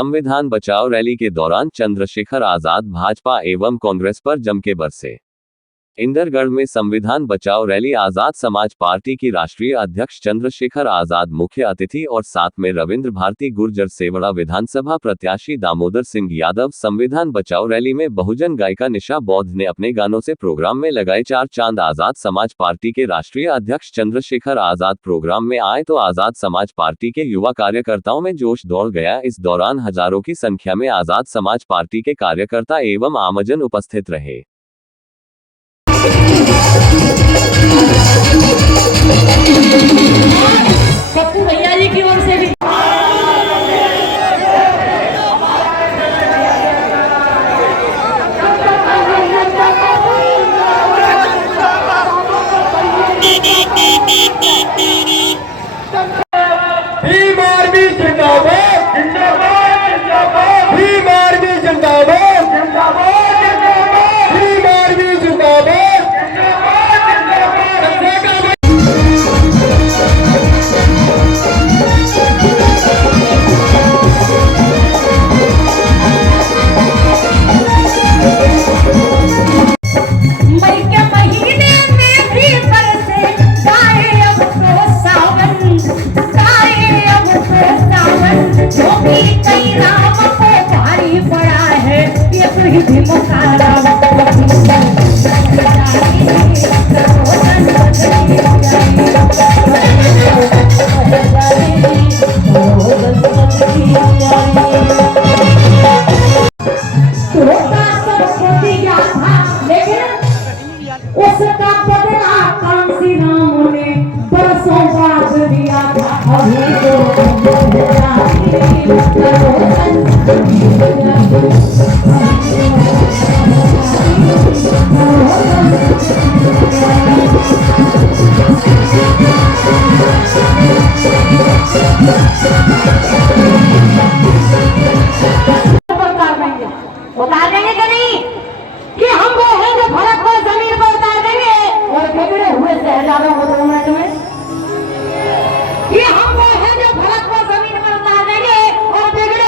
संविधान बचाओ रैली के दौरान चंद्रशेखर आजाद भाजपा एवं कांग्रेस पर जम के बरसे। इंदरगढ़ में संविधान बचाओ रैली आजाद समाज पार्टी की राष्ट्रीय अध्यक्ष चंद्रशेखर आजाद मुख्य अतिथि और साथ में रविंद्र भारती गुर्जर सेवड़ा विधानसभा प्रत्याशी दामोदर सिंह यादव। संविधान बचाओ रैली में बहुजन गायिका निशा बौद्ध ने अपने गानों से प्रोग्राम में लगाए 4 चांद। आजाद समाज पार्टी के राष्ट्रीय अध्यक्ष चंद्रशेखर आजाद प्रोग्राम में आए तो आजाद समाज पार्टी के युवा कार्यकर्ताओं में जोश दौड़ गया। इस दौरान हजारों की संख्या में आजाद समाज पार्टी के कार्यकर्ता एवं आमजन उपस्थित रहे। पप्पू भैया जी की ओर से भी भीम आर्मी जिंदाबाद, जिंदाबाद, जिंदाबाद। भीम आर्मी जिंदाबाद, जिंदाबाद, जिंदाबाद। भीम आर्मी जिंदाबाद। उसका बदला कांसी राम ने बरसों बाद दिया था। अभी उतार देंगे कि नहीं कि हम वो हैं जो भड़क को जमीन पर उतार देंगे और बिगड़े हुए शहजादों को 2 मिनट में। ये हम वो हैं जो भड़क को जमीन पर उतार देंगे और बिगड़े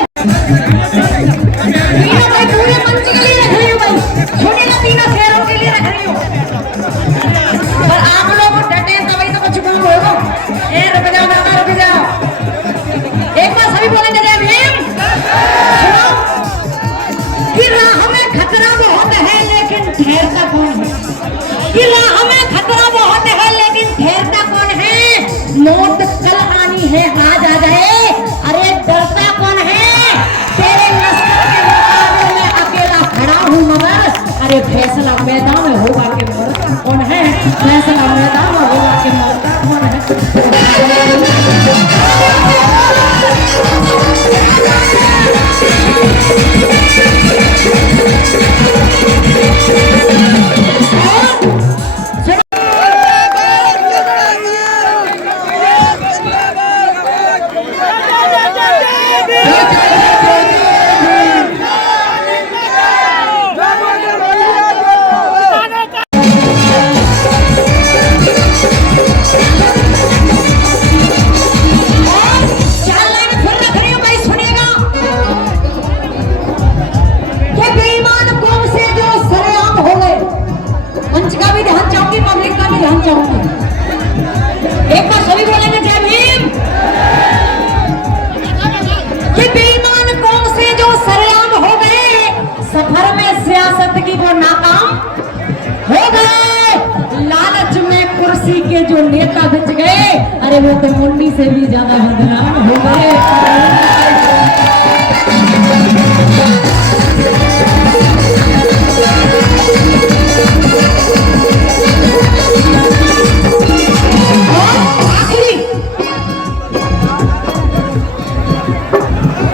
भाई पूरे मंच के लिए रख रही हूँ भाई, छोटे ना 3 शहरों के लिए रख रही हूँ। और आप लोग डटे तभी तो कुछ काम होगा। ए रुक जाओ मामा, रुक जाओ। एक बार सभी बोलेंगे जय भीम। कि राह में खतरा बहुत है लेकिन ठहरता कौन है। कि राह में खतरा बहुत है लेकिन ठहरता कौन है। मौत कल आनी है आज आ जाए, अरे डरता कौन है। तेरे लश्कर के मुकाबले में अकेला खड़ा हूँ मगर अरे फैसला मैदान में होगा कि मरता कौन है। फैसला मैदान में होगा कि मरता कौन है। एक बार सभी बोलेंगे जय भीम। कि बेईमान कौन से जो सरेआम हो गए, सफर में सियासत की वो नाकाम हो गए। लालच में कुर्सी के जो नेता बच गए, अरे वो तो मुंडी से भी ज्यादा बदनाम हो गए।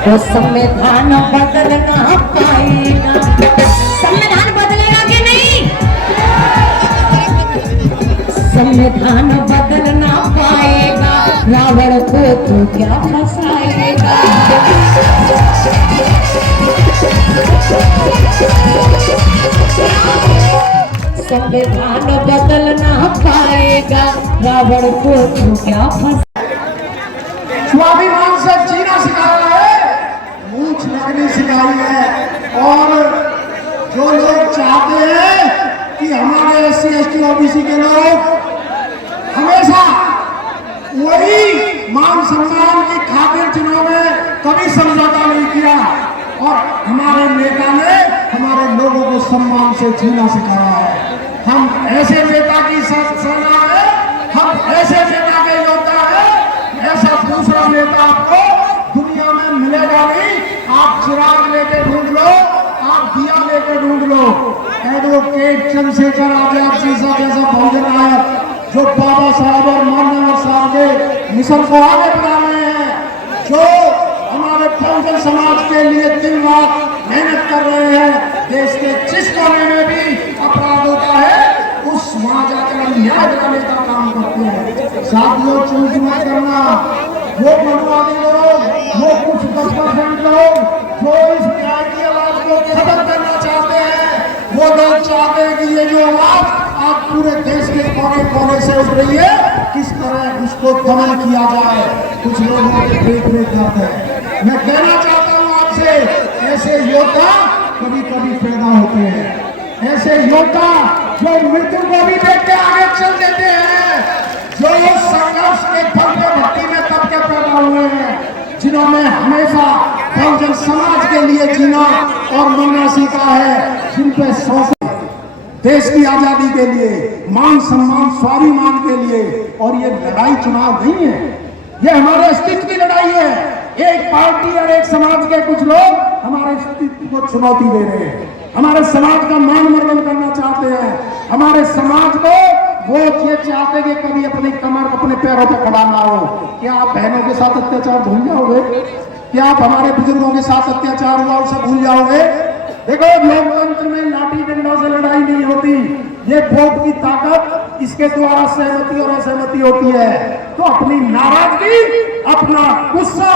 तो संविधान बदलना पाएगा। संविधान बदलेगा कि नहीं। संविधान बदलना पाएगा, रावण को तो क्या फंसाएगा। संविधान बदलना पाएगा, रावण को तो क्या फंसाएगा। स्वाभिमान से जीना सिखा रहा है, मूछ और जो लोग चाहते हैं कि हमारे SC ST OBC के लोग हमेशा वही मान सम्मान की खातिर जिन्होंने कभी समझौता नहीं किया, और हमारे नेता ने हमारे लोगों को सम्मान से जीना सिखाया है। हम ऐसे नेता की सेना है, हम ऐसे नेता के योद्धा है, ऐसा दूसरा नेता आपको दुनिया में मिलेगा नहीं। आप चिराग लेके ढूंढ लो, आप दिया लेके ढूंढ लो। एडवोकेट चंद्रशेखर आजाद जी जैसा बहुजन नायक जो बाबा साहब और मानव साहब के मिशन को आगे बढ़ा रहे हैं, जो हमारे बहुजन समाज के लिए दिन रात मेहनत कर रहे हैं, देश के जिस कोने में भी अपराध होता है उस वहां जाकर न्याय दिलाने का काम करते हैं। साथियों, चूक मत करना, वो मनुवादी लोग, वो कुछ 10% लोग जो इस न्याय की आवाज को खत्म करना चाहते हैं, वो लोग चाहते हैं कि ये जो आवाज आज पूरे देश के कोने कोने से उठ रही है, किस तरह उसको दमन किया जाए। कुछ लोग देख जाते हैं। मैं कहना चाहता हूँ आपसे, ऐसे योद्धा कभी कभी पैदा होते हैं, ऐसे योद्धा जो मृत्यु को भी देख के आगे चल देते हैं, जो संघर्ष के फल पे भक्ति में तब के पैदा हुए हैं, जिन्होंने हमेशा बहुजन समाज के लिए जीना और मरना सीखा है, जिन पे देश की आजादी के लिए, मान सम्मान स्वाभिमान के लिए। और ये लड़ाई चुनाव नहीं है, ये हमारे अस्तित्व की लड़ाई है। एक पार्टी और एक समाज के कुछ लोग हमारे अस्तित्व को चुनौती दे रहे हैं, हमारे समाज का मान मर्दन करना चाहते हैं, हमारे समाज को वो ये चाहते कि कभी अपनी कमर अपने पैरों पर खड़ा ना हो। क्या आप बहनों के साथ अत्याचार भूल जाओगे? क्या आप हमारे बुजुर्गों के साथ अत्याचार हुआ उसे भूल जाओगे? देखो, लोकतंत्र में लाठी डंडों से लड़ाई नहीं होती, ये वोट की ताकत, इसके द्वारा सहमति और असहमति होती है। तो अपनी नाराजगी, अपना गुस्सा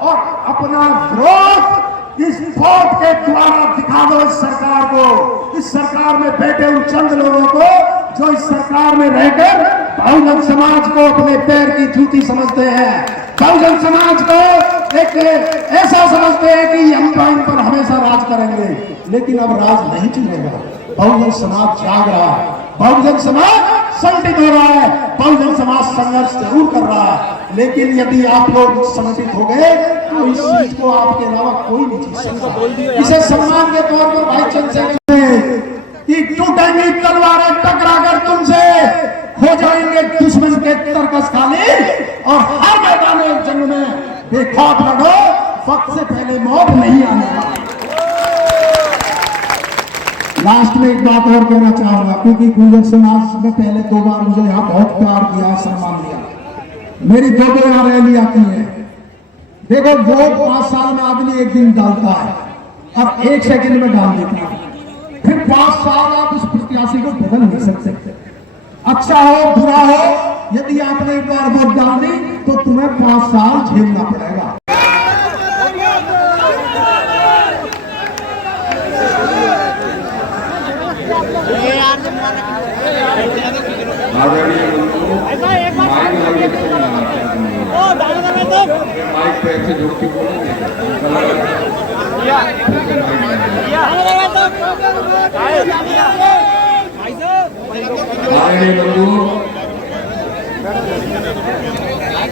और अपना विरोध इस वोट के द्वारा दिखा दो इस सरकार को, इस सरकार में बैठे उन चंद लोगों को जो इस सरकार में रहकर बहुजन समाज को अपने पैर की जूती समझते हैं, बहुजन समाज को एक ऐसा समझते हैं कि हम तो इन पर हमेशा राज करेंगे। लेकिन अब राज नहीं चलेगा। बहुजन समाज जाग रहा है, बहुजन समाज संगठित हो रहा है, बहुजन समाज संघर्ष जरूर कर रहा है। लेकिन यदि आप लोग संगठित हो गए तो इस चीज को आपके अलावा कोई नहीं जीत सकता। इसे सम्मान के तौर पर भाई चंद्रशेखर कि टूटेंगी तलवारें टकराकर तुमसे, हो जाएंगे दुश्मन के तरकस खाली, और हर मैदान जंग में बेखौफ लड़ो, वक्त से पहले मौत नहीं आने वाली। लास्ट में एक बात और कहना चाहूंगा, क्योंकि गुर्जर समाज में पहले 2 बार मुझे यहाँ बहुत प्यार किया, सम्मान दिया, मेरी 2 यहाँ रैलियां की है। देखो, वोट 5 साल में आदमी एक दिन डालता है और 1 सेकंड में डाल देता है, फिर 5 साल आप उस प्रत्याशी को बदल नहीं सकते। अच्छा हो बुरा हो, यदि आपने एक बार वोट डाल दी तो तुम्हें 5 साल झेलना पड़ेगा।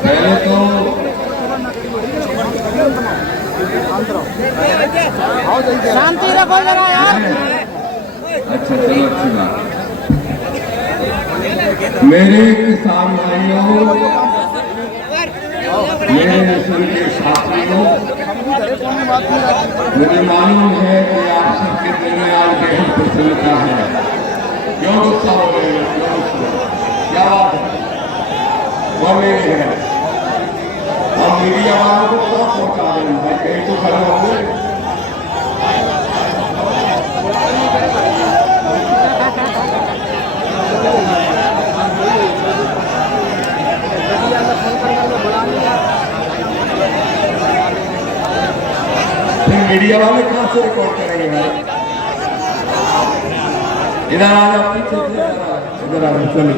पहले तो शांति रखो जरा यार। अच्छा, चलो अच्छी बात। मेरे किसान भाइयों, मेरे मिशन के साथियों, मुझे मालूम है कि आप सबके दिल में आज बेहद प्रसन्नता है। क्यों गुस्सा हो गए? क्या बात है? वो मेरे है, और मीडिया वालों को क्या पहुंचा रहे हैं? भाई कहीं तो खड़े होंगे। मीडिया वाले कहां से रिकॉर्ड करेंगे भाई? इधर आ जाओ, इधर आ जाओ, चलो।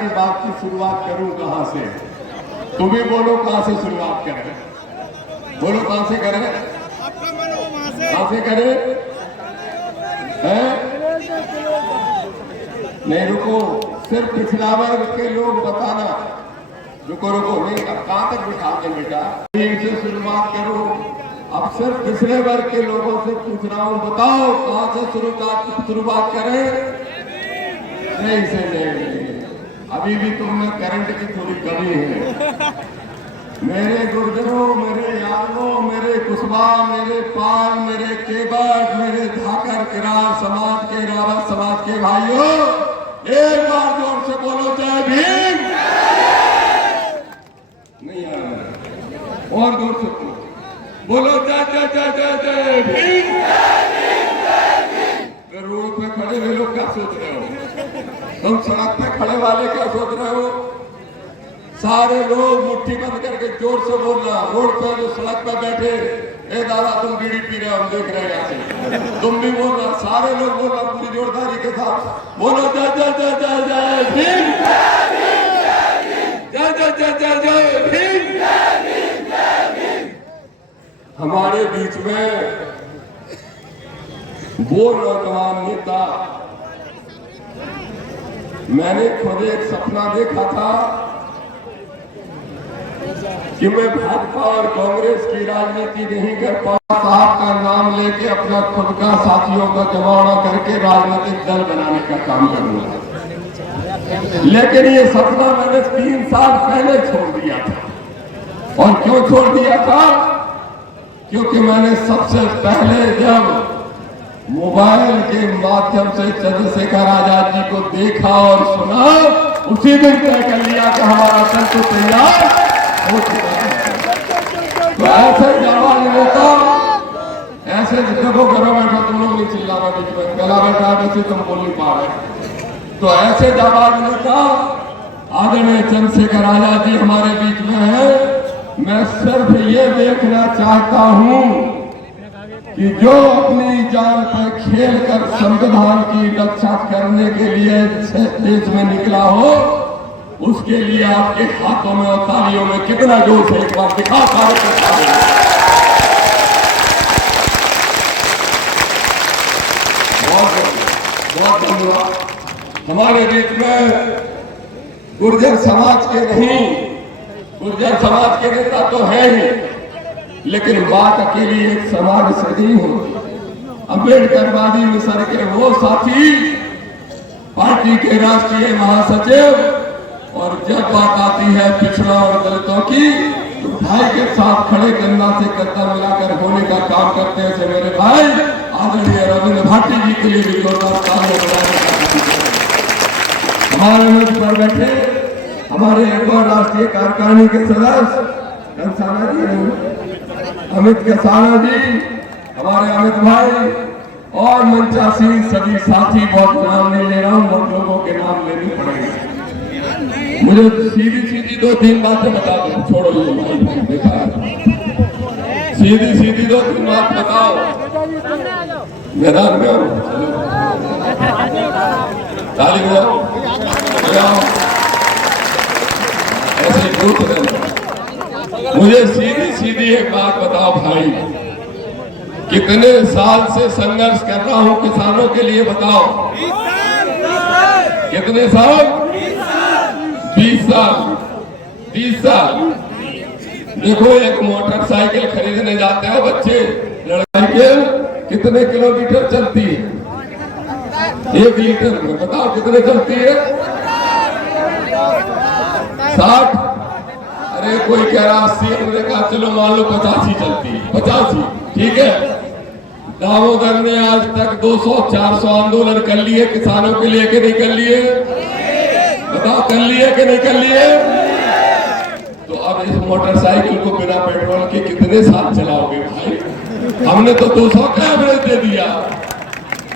की बात की शुरुआत करूं कहां से? तुम ही बोलो कहां से शुरुआत करें, बोलो कहां से करें, कहां से करें? नहीं रुको, सिर्फ पिछड़ा वर्ग के लोग बताना। रुको रुको, नहीं अब कहां तक बिठा दें बेटा, से शुरुआत करो। अब सिर्फ पिछड़े वर्ग के लोगों से पूछ रहा हूं, बताओ कहां से शुरुआत करें? नहीं से नहीं, अभी भी तुम में करंट की थोड़ी कमी है। मेरे गुर्जरों, मेरे यादवों, मेरे कुशवा, मेरे पाल, मेरे केवट, मेरे धाकर किरार समाज के, रावत समाज के भाइयों, एक बार जोर से बोलो जय भीम। नहीं आ रहा, और जोर से बोलो जय जय जय जय जय भीम। रोड पे खड़े हुए लोग क्या सोच रहे हो? तुम सड़क पे खड़े वाले क्या सोच रहे हो? सारे लोग मुट्ठी बंद करके जोर से बोलना। रोड पे जो सड़क पे बैठे, ए दादा तुम बीड़ी पी रहे हो, हम देख रहे हैं यहाँ से, तुम भी बोलना, सारे लोग बोलना पूरी जोरदारी के साथ, बोलो जय जय जय जय जय भीम, जय जय जय जय जय भीम। हमारे बीच में वो नौजवान नेता, मैंने खुद एक सपना देखा था कि मैं भाजपा और कांग्रेस की राजनीति नहीं कर पाऊंगा, साहब का नाम लेके अपना खुद का साथियों का जमावड़ा करके राजनीतिक दल बनाने का काम करूंगा। लेकिन ये सपना मैंने 3 साल पहले छोड़ दिया था। और क्यों छोड़ दिया था? क्योंकि मैंने सबसे पहले जब मोबाइल के माध्यम से चंद्रशेखर आजाद जी को देखा और सुना, उसी दिन तय कर लिया कि हमारा दल तो तैयार हो चुका है। तो ऐसे जाबाज नेता, ऐसे देखो घरों बैठा, तुम लोग नहीं चिल्लाना बीच में, गला बैठा वैसे तुम बोल नहीं पा रहे। तो ऐसे जाबाज नेता आदरणीय चंद्रशेखर आजाद जी हमारे बीच में है। मैं सिर्फ ये देखना चाहता हूं कि जो अपनी जान पर खेल कर संविधान की रक्षा करने के लिए देश में निकला हो, उसके लिए आपके हाथों में और तालियों में कितना जोश है, एक बार दिखा बहुत धन्यवाद। हमारे बीच में गुर्जर समाज के नहीं, गुर्जर समाज के नेता तो है ही, लेकिन बात अकेली एक समाज से नहीं होती। अम्बेडकरवादी मिशन के वो साथी, पार्टी के राष्ट्रीय महासचिव, और जब बात आती है पिछड़ा और दलितों की, तो भाई के साथ खड़े कंधा से कंधा मिलाकर होने का काम करते हैं मेरे भाई आदरणीय रविंद्र भाटी जी के लिए भी जोरदार तालियां बजाने का। हमारे मंच पर बैठे हमारे एक और राष्ट्रीय कार्यकारिणी के सदस्य कंसाना जी, अमित कसाना जी, हमारे अमित भाई, और मंचासीन सभी साथी, बहुत नाम नहीं ले रहा हूँ, बहुत लोगों के नाम लेने पड़ेंगे। मुझे सीधी सीधी 2-3 बातें बता दो, छोड़ो ये भाई देखा, सीधी सीधी 2-3 बात बताओ। मैदान में आओ, ताली बजाओ, ऐसे ग्रुप रहना। मुझे सीधी सीधी एक बात बताओ भाई, कितने साल से संघर्ष कर रहा हूं किसानों के लिए, बताओ कितने साल? 20 साल। 20 साल। देखो, एक मोटरसाइकिल खरीदने जाते हो बच्चे, साइकिल कितने किलोमीटर चलती है? 1 लीटर में बताओ कितने चलती है? 60। अरे कोई कह रहा 80, हमने कहा चलो मान लो 85 चलती है। 85 ठीक है। दामोदर ने आज तक 200-400 आंदोलन कर लिए किसानों के लिए कि नहीं कर लिए? बताओ कर लिए कि नहीं कर लिए? तो अब इस मोटरसाइकिल को बिना पेट्रोल के कितने साल चलाओगे भाई? हमने तो 200 का एवरेज दे दिया।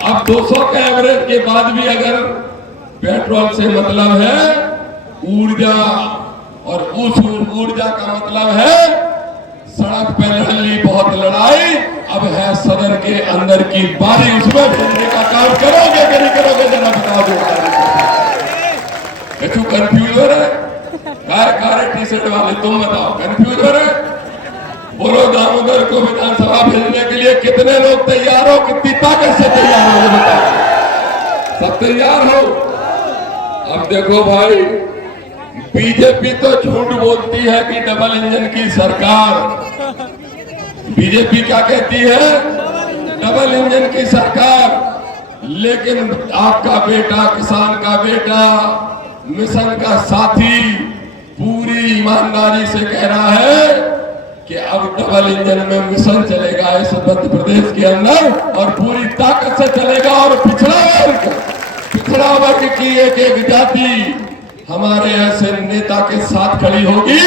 अब 200 का एवरेज के बाद भी अगर पेट्रोल से मतलब है ऊर्जा, और उस ऊर्जा का मतलब है सड़क पे लड़ ली बहुत लड़ाई, अब है सदन के अंदर की बारी, उसमें ढूंढने का काम करोगे कि नहीं करोगे? जरा बताओ। जो कंफ्यूज हो रहे काय काले टी शर्ट वाले तुम बताओ, कंफ्यूज हो रहे? बोलो दामोदर को विधानसभा भेजने के लिए कितने लोग तैयार हो, कितनी ताकत से तैयार हो, बताओ। सब तैयार हो? अब देखो भाई, बीजेपी तो झूठ बोलती है कि डबल इंजन की सरकार। बीजेपी क्या कहती है? डबल इंजन की सरकार। लेकिन आपका बेटा, किसान का बेटा, मिशन का साथी पूरी ईमानदारी से कह रहा है कि अब डबल इंजन में मिशन चलेगा इस मध्य प्रदेश के अंदर, और पूरी ताकत से चलेगा। और पिछड़ा वर्ग की एक जाति हमारे ऐसे नेता के साथ खड़ी होगी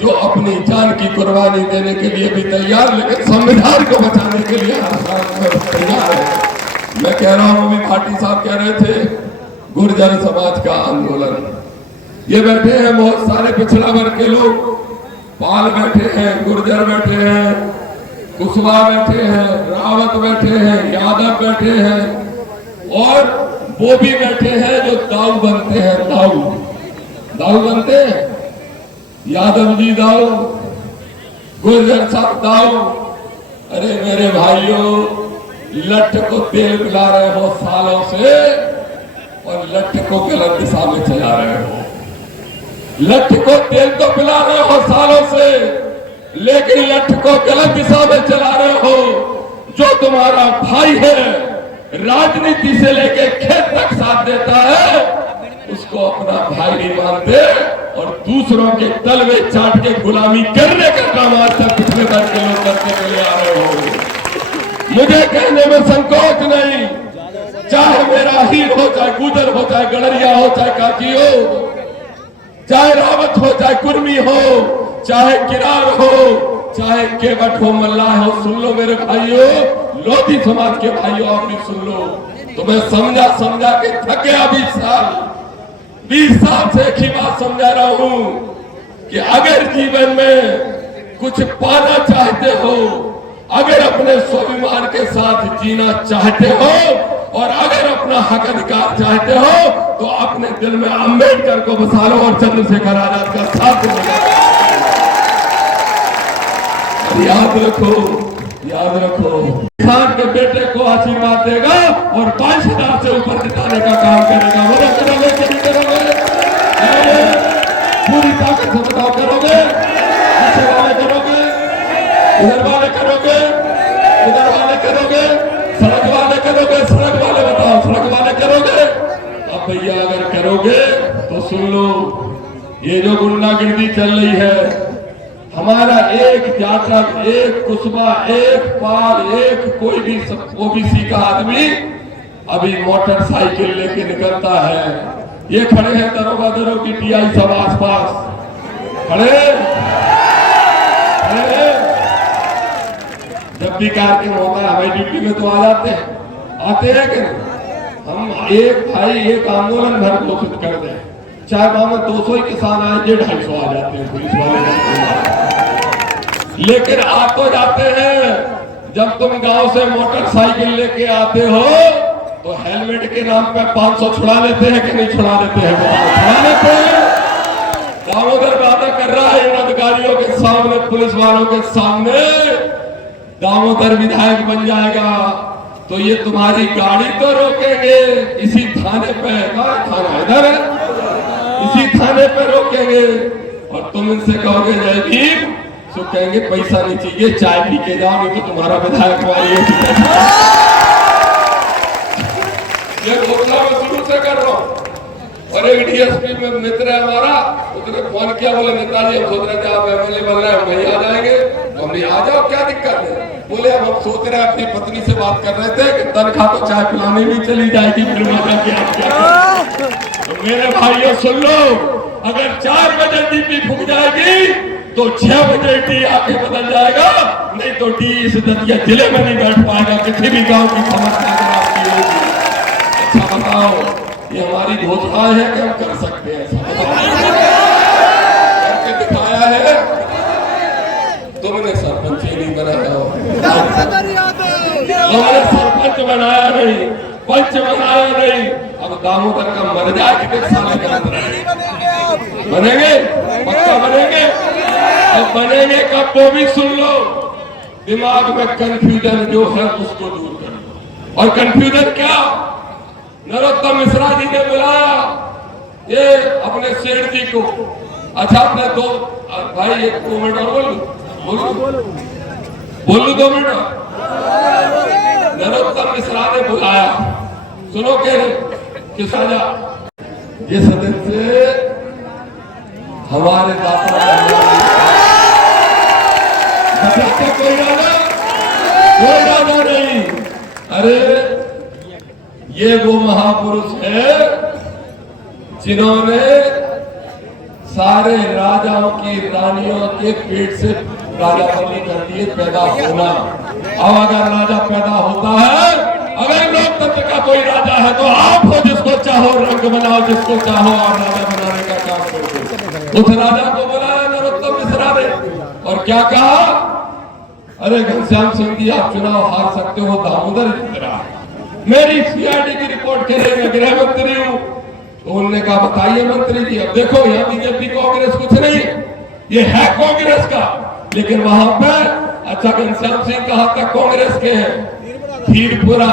जो अपनी जान की कुर्बानी देने के लिए भी तैयार, लेकिन संविधान को बचाने के लिए तैयार है। मैं कह रहा हूं, अभी भाटी साहब कह रहे थे गुर्जर समाज का आंदोलन। ये बैठे हैं बहुत सारे पिछड़ा वर्ग के लोग, पाल बैठे हैं, गुर्जर बैठे हैं, कुशवाहा बैठे हैं, रावत बैठे हैं, यादव बैठे हैं, और वो भी बैठे हैं जो दाऊ बनते हैं। दाऊ बनते हैं, यादव जी दाऊ, गुर्जर साहब दाऊ। अरे मेरे भाइयों, लठ को तेल पिला रहे हो सालों से और लठ को गलत दिशा में चला रहे हो। लठ को तेल तो पिला रहे हो सालों से, लेकिन लठ को गलत दिशा में चला रहे हो। जो तुम्हारा भाई है, राजनीति से लेके खेत तक साथ देता है, उसको अपना भाई नहीं मानते और दूसरों के तलवे चाट के गुलामी करने का काम आज तक पिछले वर्ग के लोग करते चले आ रहे हो। मुझे कहने में संकोच नहीं, चाहे मेरा हीर हो, चाहे गुजर हो, चाहे गड़रिया हो, चाहे काकी हो, चाहे रावत हो, चाहे कुर्मी हो, चाहे किरार हो, चाहे केवट हो, मल्लाह हो। सुन लो मेरे भाइयों, लोधी समाज के भाइयों, आप भी सुन लो। तो मैं समझा के थक गया। 20 साल से एक ही बात समझा रहा हूं कि अगर जीवन में कुछ पाना चाहते हो, अगर अपने स्वाभिमान के साथ जीना चाहते हो, और अगर अपना हक अधिकार चाहते हो, तो अपने दिल में अंबेडकर को बसा लो और चंद्रशेखर आजाद का साथ दो। याद रखो, किसान के बेटे को आशीर्वाद देगा और 5,000 से ऊपर जिताने का काम करेगा। वो करोगे कि नहीं करोगे? पूरी ताकत से बताओ, करोगे? पीछे वाले करोगे, इधर वाले करोगे, उधर वाले करोगे, सड़क वाले करोगे, सड़क वाले बताओ, सड़क वाले करोगे? अब भैया अगर करोगे तो सुन लो, ये जो गुंडागिर्दी चल रही है, हमारा एक जाटक, एक कुशवा, एक पाल, एक कोई भी ओबीसी का आदमी अभी मोटरसाइकिल लेके निकलता है। ये खड़े हैं दरोगा की टीआई सब आसपास खड़े। जब भी कार्यक्रम होता है हमारी ड्यूटी में तो आ जाते हैं कि हम एक भाई एक आंदोलन भर घोषित कर दें, चाहे गांव में 200 ही किसान आए, 250 आ जाते हैं पुलिस वाले। लेकिन आप तो जाते हैं, जब तुम गांव से मोटरसाइकिल लेके आते हो तो हेलमेट के नाम पे 500 छुड़ा लेते हैं कि नहीं छुड़ा लेते हैं? छुड़ा लेते हैं। दामोदर वादा कर रहा है इन अधिकारियों के सामने, पुलिस वालों के सामने, दामोदर विधायक बन जाएगा तो ये तुम्हारी गाड़ी तो रोकेंगे इसी थाने पे। थाना इधर है, इसी थाने पे रोकेंगे और तुम इनसे कहोगे जय भीम, तो कहेंगे पैसा नहीं चाहिए, चाय पी के जाओ, नहीं तो तुम्हारा विधायक ये घोषणा मैं शुरू से कर रहा हूँ। और एक डीएसपी में मित्र है हमारा, उसने फोन किया, बोले नेताजी हम सोच रहे थे आप एमएलए बन रहे हैं, हम वहीं आ जाएंगे। तो हमने आ जाओ, क्या दिक्कत है? बोले अब हम सोच रहे हैं, अपनी पत्नी से बात कर रहे थे कि तनख्वाह तो चाय पिलाने भी चली जाएगी, फिर मजा क्या। तो मेरे भाइयों सुन लो, अगर 4 बजे डीपी फूक जाएगी तो 6 बजे डी आके बदल जाएगा, नहीं तो डी इस दतिया जिले में नहीं बैठ पाएगा, किसी भी गांव की समस्या अगर आपकी होगी। अच्छा बताओ, ये हमारी घोषणा है कि हम कर सकते हैं? करके दिखाया है। तुमने सरपंच ही नहीं बनाया, तुमने सरपंच बनाया नहीं, पंच बनाया नहीं। अब दामोदर का मर जाए कि साले का बनेंगे, पक्का बनेंगे। अब बनेंगे कब वो भी सुन लो। दिमाग में कंफ्यूजन जो है उसको दूर करो। और कंफ्यूजन क्या, नरोत्तम मिश्रा जी ने बुलाया ये अपने सेठ जी को। अच्छा अपने दो भाई, एक 2 मिनट और बोलू 2 मिनट। नरोत्तम मिश्रा ने बुलाया, सुनो कि साजा जिस दिन से हमारे दाता कोई राजा नहीं। अरे ये वो महापुरुष है जिन्होंने सारे राजाओं की रानियों के पेट से राजा बनी कर दिए पैदा होना। अब अगर राजा पैदा होता है, अगर लोकतंत्र का कोई राजा है तो आप हो, जिसको चाहो रंग बनाओ, जिसको चाहो और राजा बनाने का काम करो। उस राजा को बुलाया नरोत्तम मिश्रा ने और क्या कहा, अरे घनश्याम सिंह जी आप चुनाव हार सकते हो, दामोदर जीत रहा है, मेरी सीआईडी की रिपोर्ट के लिए मैं गृह मंत्री हूँ। तो उन्होंने कहा बताइए मंत्री जी। अब देखो यहाँ बीजेपी कांग्रेस कुछ नहीं, ये है कांग्रेस का, लेकिन वहां पर अच्छा घनश्याम सिंह कहा था कांग्रेस के हैं खीरपुरा,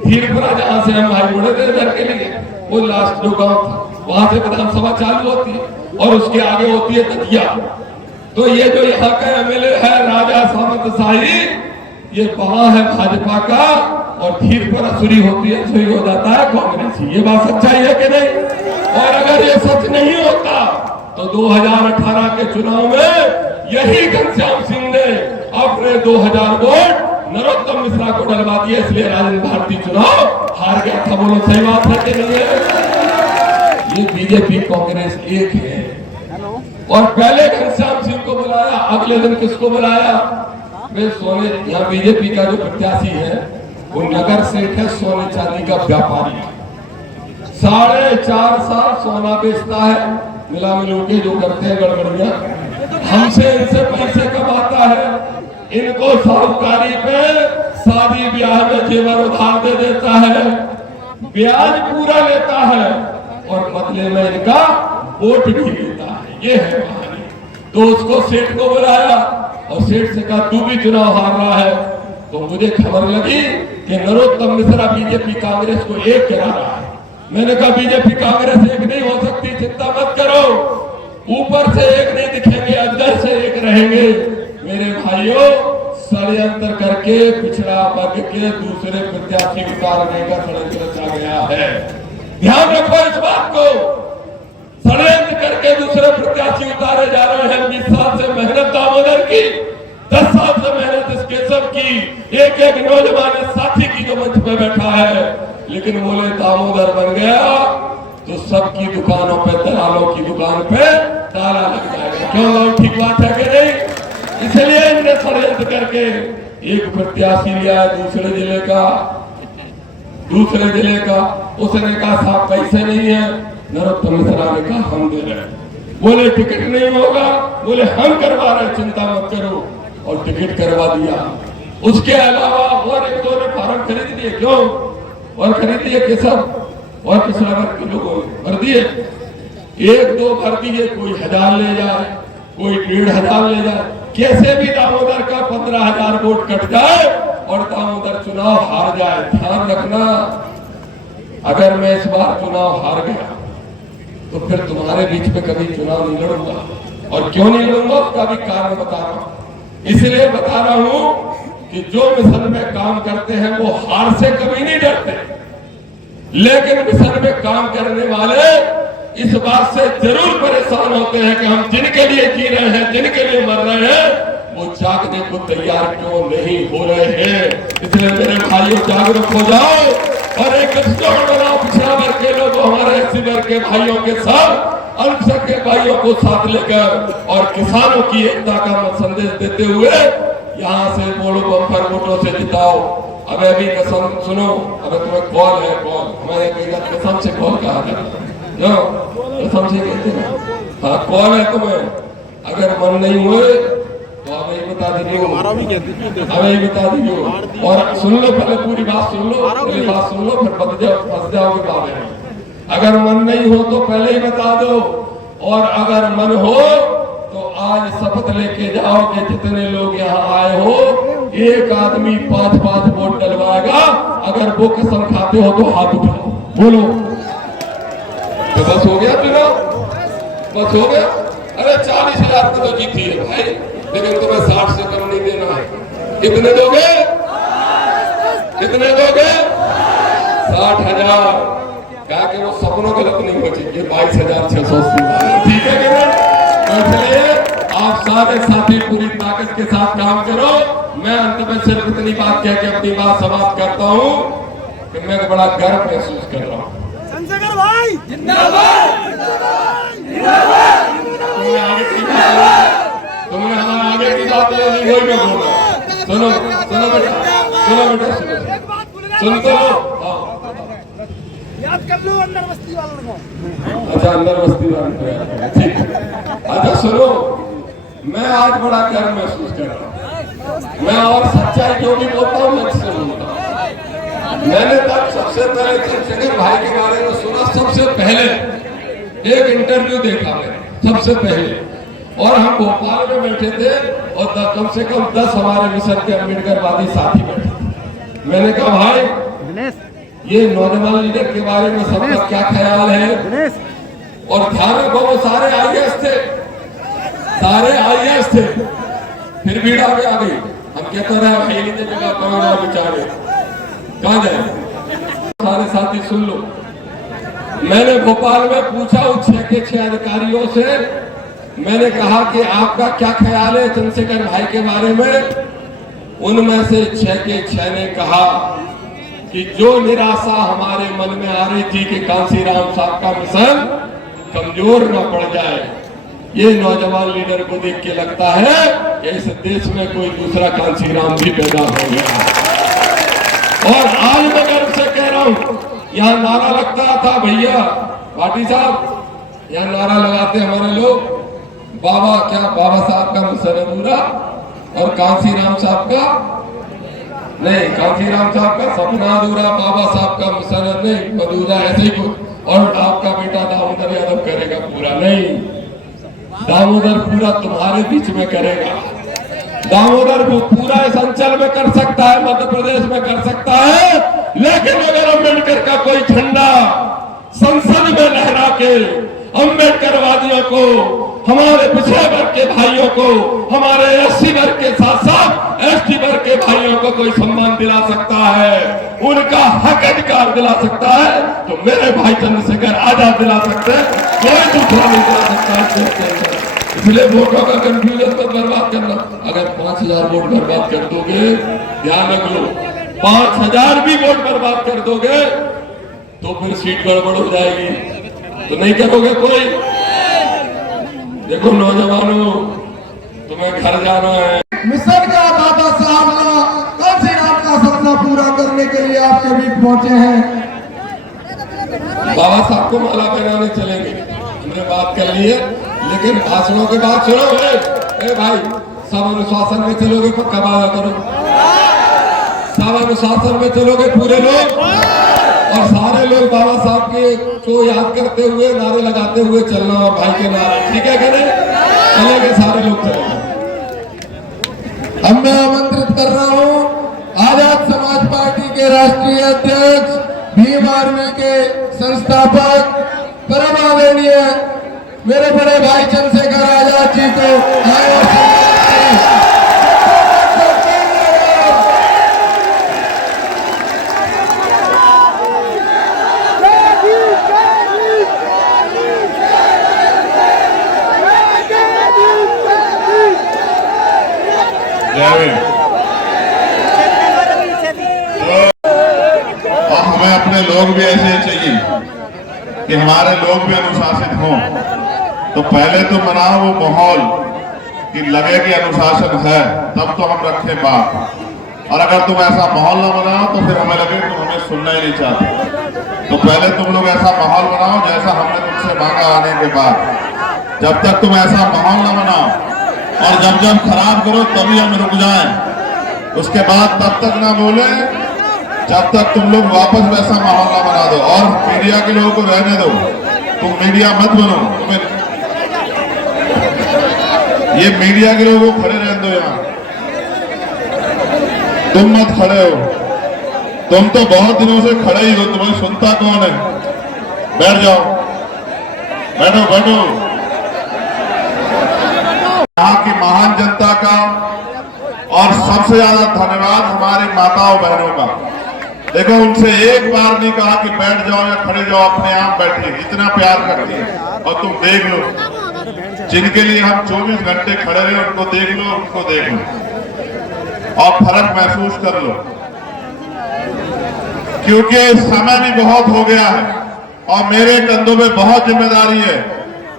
खीरपुरा जहां से हम भाई मुड़े थे घर के लिए, वो लास्ट जो गांव था वहां से विधानसभा चालू होती है और उसके आगे होती है दतिया। तो ये जो यहाँ का एमएलए है राजा सामंत शाही, ये वहां है भाजपा का और खीरपुरा सुरी होती है, सुरी हो जाता है कांग्रेस। ये बात सच्चाई है कि नहीं? और अगर ये सच नहीं होता तो 2018 के चुनाव में यही घनश्याम सिंह ने अपने 2000 वोट नरोत्तम मिश्रा को डलवा दिया, इसलिए राजेंद्र भारती चुनाव हार गया था। बोलो सही बात है कि नहीं है? ये बीजेपी कांग्रेस एक है। और पहले घनश्याम सिंह को बुलाया, अगले दिन किसको बुलाया? वे सोने, यहाँ बीजेपी का जो प्रत्याशी है वो नगर सेठ है, सोने चांदी का व्यापारी, 4.5 साल सोना बेचता है, मिला मिलू के जो करते हैं गड़बड़ियां, हमसे इनसे पैसे कमाता है, इनको साहूकारी पे शादी ब्याह में जेवर उधार दे देता है, ब्याज पूरा लेता है और बदले में इनका वोट भी लेता है। ये है कहानी। तो उसको सेठ को बुलाया और सेठ से कहा तू भी चुनाव हार रहा है। तो मुझे खबर लगी कि नरोत्तम मिश्रा बीजेपी कांग्रेस को एक करा रहा है। मैंने कहा बीजेपी कांग्रेस एक नहीं हो सकती, चिंता मत करो, ऊपर से एक नहीं दिखेंगे, अंदर से एक रहेंगे। मेरे भाइयों, षड्यंत्र करके पिछड़ा वर्ग के दूसरे प्रत्याशी उतारने का षड्यंत्र रचा गया है। ध्यान रखो इस बात को, षड्यंत्र करके दूसरे प्रत्याशी उतारे जा रहे हैं। 20 साल से मेहनत दामोदर की, 10 साल से मेहनत इस केशव की, एक एक नौजवान साथी की जो मंच पे बैठा है, लेकिन बोले दामोदर बन गया तो सबकी दुकानों पे, दलालों की दुकान पे ताला लग जाएगा। क्यों? ठीक बात है कि नहीं? इसलिए इन्हें षड्यंत्र करके एक प्रत्याशी लिया दूसरे जिले का, उसने कहा साहब पैसे नहीं है। नरोत्तम मिश्रा ने कहा हम दे रहे हैं। बोले टिकट नहीं होगा, बोले हम करवा रहे, चिंता मत करो, और टिकट करवा दिया। उसके अलावा और एक दो ने फार्म खरीद लिए। क्यों? और खरीद लिए केशव और पिछड़ा वर्ग के लोगों ने भर दिए, 1-2 भर दिए, कोई 1000 ले जाए, कोई 1500 ले जाए, कैसे भी दामोदर का 15,000 वोट कट जाए और दामोदर चुनाव हार जाए। ध्यान रखना, अगर मैं इस बार चुनाव हार गया तो फिर तुम्हारे बीच में कभी चुनाव नहीं लड़ूंगा। और क्यों नहीं लड़ूंगा उसका भी कारण बता रहा हूं। इसलिए बता रहा हूं कि जो मिशन में काम करते हैं वो हार से कभी नहीं डरते, लेकिन मिशन में काम करने वाले इस बात से जरूर परेशान होते हैं कि हम जिनके लिए जी रहे हैं, जिनके लिए मर रहे हैं, वो जागने को तैयार क्यों नहीं हो रहे हैं। इसलिए मेरे भाइयों जागरूक हो जाओ और एक गठजोड़ बनाओ पिछड़ा वर्ग के लोग हमारे एससी वर्ग के भाइयों के साथ, अल्पसंख्यक के भाइयों को साथ लेकर और किसानों की एकता का संदेश देते हुए यहाँ से बोलो बम्पर वोटों से जिताओ। अब अभी कसम सुनो, अब तुम्हें कॉल है, कॉल हमारे कसम से कॉल कहा था, कसम से कहते हैं, हाँ कॉल है तुम्हें, अगर मन नहीं हुए तो अब यही बता दीजिए, अब यही बता दीजिए। और सुन लो, पहले पूरी बात सुन लो, पहले बात सुन लो, फिर फंस जाओगे बाबे में। अगर मन नहीं हो तो पहले ही बता दो, और अगर मन हो तो आज शपथ लेके जाओ कि जितने लोग यहाँ आए हो एक आदमी 5-5 वोट डलवाएगा। अगर वो कसम खाते हो तो हाथ उठाओ, बोलो। तो बस हो गया चुनाव, बस हो गया। अरे 40,000 की तो जीती है भाई, लेकिन तुम्हें 60 से कम नहीं देना है। कितने दोगे? कितने दोगे? 60,000। क्या कि वो सपनों गलत नहीं बचेंगे। 22,680। ठीक है कि नहीं? तो चलिए आप सारे साथी पूरी ताकत के साथ काम करो। मैं अंत में सिर्फ इतनी बात कह के अपनी बात समाप्त करता हूँ कि मैं बड़ा गर्व महसूस कर रहा हूँ। चंद्रशेखर भाई जिंदाबाद, तुमने आगे की बात, तुमने हमारे आगे की बात ले ली, वही मैं बोल रहा हूँ। सुनो सुनो बेटा, सुनो बेटा, सुनो, सुन तो लो। याद कर लो अंदर बस्ती वालों को। अच्छा, अंदर बस्ती वाले, ठीक है। अच्छा सुनो, मैं आज बड़ा गर्व महसूस कर रहा हूँ। मैं और सच्चाई जो भी बोलता हूँ मैं से बोलता हूँ। मैंने तब सबसे पहले चंद्रशेखर भाई के बारे में सुना, सबसे पहले एक इंटरव्यू देखा मैंने सबसे पहले, और हम भोपाल में बैठे थे और कम से कम 10 हमारे मिशन के अम्बेडकरवादी साथी बैठे थे। मैंने कहा भाई ये नौजवान लीडर के बारे में सबका क्या ख्याल है? और ध्यान रखो वो सारे आईएएस थे, सारे आईएएस थे, फिर भीड़ आगे आ गई। हम कहते रहे भाई नहीं जगह कहाँ बेचारे कहाँ जाए। सारे साथी सुन लो, मैंने भोपाल में पूछा उन 6 के 6 अधिकारियों से, मैंने कहा कि आपका क्या ख्याल है चंद्रशेखर भाई के बारे में? उनमें से 6 के 6 ने कहा कि जो निराशा हमारे मन में आ रही थी कि कांसीराम साहब का मिशन कमजोर न पड़ जाए, ये नौजवान लीडर को देख के लगता है कि इस देश में कोई दूसरा कांसीराम भी पैदा हो गया। और आज मैं गर्व से कह रहा हूं, यहाँ नारा लगता था भैया भाटी साहब, यहाँ नारा लगाते हमारे लोग, बाबा क्या बाबा साहब का मिशन अधूरा और कांसीराम साहब का नहीं, कांसीराम साहब का सपना अधूरा, बाबा साहब का मिशन नहीं अधूरा, ऐसे ही कुछ। और आपका बेटा दामोदर यादव करेगा पूरा? नहीं, दामोदर पूरा तुम्हारे बीच में करेगा। दामोदर पूरा इस अंचल में कर सकता है, मध्य प्रदेश में कर सकता है, लेकिन अगर अम्बेडकर का कोई झंडा संसद में लहरा के अम्बेडकरवादियों को, हमारे पिछड़े वर्ग के भाइयों को, हमारे एससी वर्ग के साथ साथ एसटी वर्ग के भाइयों को कोई सम्मान दिला सकता है, उनका हक अधिकार दिला सकता है, तो मेरे भाई चंद्रशेखर आजाद दिला सकते हैं, कोई दूसरा नहीं दिला सकता है। इसलिए वोटों का कंफ्यूजन तो बर्बाद करना। अगर 5,000 वोट बर्बाद कर दोगे, ध्यान रख लो, 5,000 भी वोट बर्बाद कर दोगे तो फिर सीट गड़बड़ हो जाएगी, तो नहीं करोगे कोई। देखो नौजवानों, तुम्हें घर जाना है। मिशन का दादा साहब कांसीराम का सपना पूरा करने के लिए आपके बीच पहुंचे हैं। बाबा साहब को माला पहनाने चलेंगे, हमने बात कर ली है, लेकिन भाषणों के बाद सुनो भाई, सब अनुशासन में चलोगे, पक्का वादा करो, सब अनुशासन में चलोगे पूरे लोग, और सारे लोग बाबा साहब के को याद करते हुए नारे लगाते हुए चलना, और भाई के नारे, ठीक है कि नहीं? चलेंगे सारे लोग चलेंगे। अब मैं आमंत्रित कर रहा हूं आजाद समाज पार्टी के राष्ट्रीय अध्यक्ष, भीम आर्मी के संस्थापक, परम आदरणीय मेरे बड़े भाई चंद्रशेखर आजाद जी को आए और हमें अपने लोग भी ऐसे चाहिए कि हमारे लोग भी अनुशासित हों। तो पहले तो बनाओ वो माहौल कि लगे कि अनुशासन है, तब तो हम रखें बात। और अगर तुम ऐसा माहौल ना बनाओ तो फिर हमें लगे तुम हमें सुनना ही नहीं चाहते। तो पहले तुम लोग ऐसा माहौल बनाओ जैसा हमने तुमसे मांगा आने के बाद। जब तक तुम ऐसा माहौल ना बनाओ और जब खराब करो तभी हम रुक जाएं, उसके बाद तब तक ना बोले जब तक तुम लोग वापस वैसा माहौल ना बना दो। और मीडिया के लोगों को रहने दो, तुम मीडिया मत बनो। तुम्हें ये मीडिया के लोगों को खड़े रहने दो यहाँ, तुम मत खड़े हो। तुम तो बहुत दिनों से खड़े ही हो, तुम्हें सुनता कौन है? बैठ जाओ, बैठो बैठो। यहाँ की महान जनता का और सबसे ज्यादा धन्यवाद हमारी माताओं बहनों का। देखो, उनसे एक बार नहीं कहा कि बैठ जाओ या खड़े जाओ, अपने आप बैठिए, इतना प्यार करती है। और तुम देख लो, जिनके लिए हम 24 घंटे खड़े रहे, उनको देख लो, उनको देख लो और फर्क महसूस कर लो। क्योंकि समय भी बहुत हो गया है और मेरे कंधों में बहुत जिम्मेदारी है।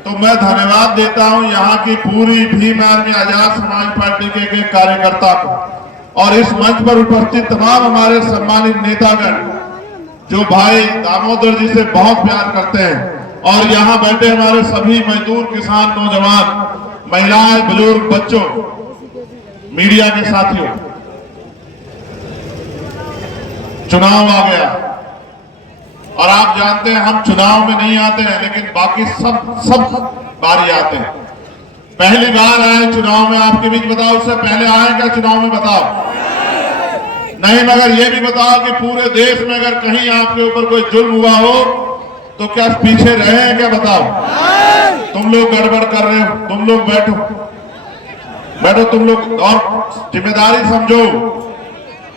तो मैं धन्यवाद देता हूं यहाँ की पूरी भीम आर्मी आजाद समाज पार्टी के एक कार्यकर्ता को और इस मंच पर उपस्थित तमाम हमारे सम्मानित नेतागण जो भाई दामोदर जी से बहुत प्यार करते हैं, और यहाँ बैठे हमारे सभी मजदूर, किसान, नौजवान, महिलाएं, बुजुर्ग, बच्चों, मीडिया के साथियों। चुनाव आ गया और आप जानते हैं हम चुनाव में नहीं आते हैं, लेकिन बाकी सब बारी आते हैं। पहली बार आए चुनाव में आपके बीच, बताओ उससे पहले आए क्या चुनाव में? बताओ नहीं, मगर ये भी बताओ कि पूरे देश में अगर कहीं आपके ऊपर कोई जुल्म हुआ हो तो क्या पीछे रहे हैं क्या? बताओ। तुम लोग गड़बड़ कर रहे हो, तुम लोग बैठो बैठो, तुम लोग और जिम्मेदारी समझो।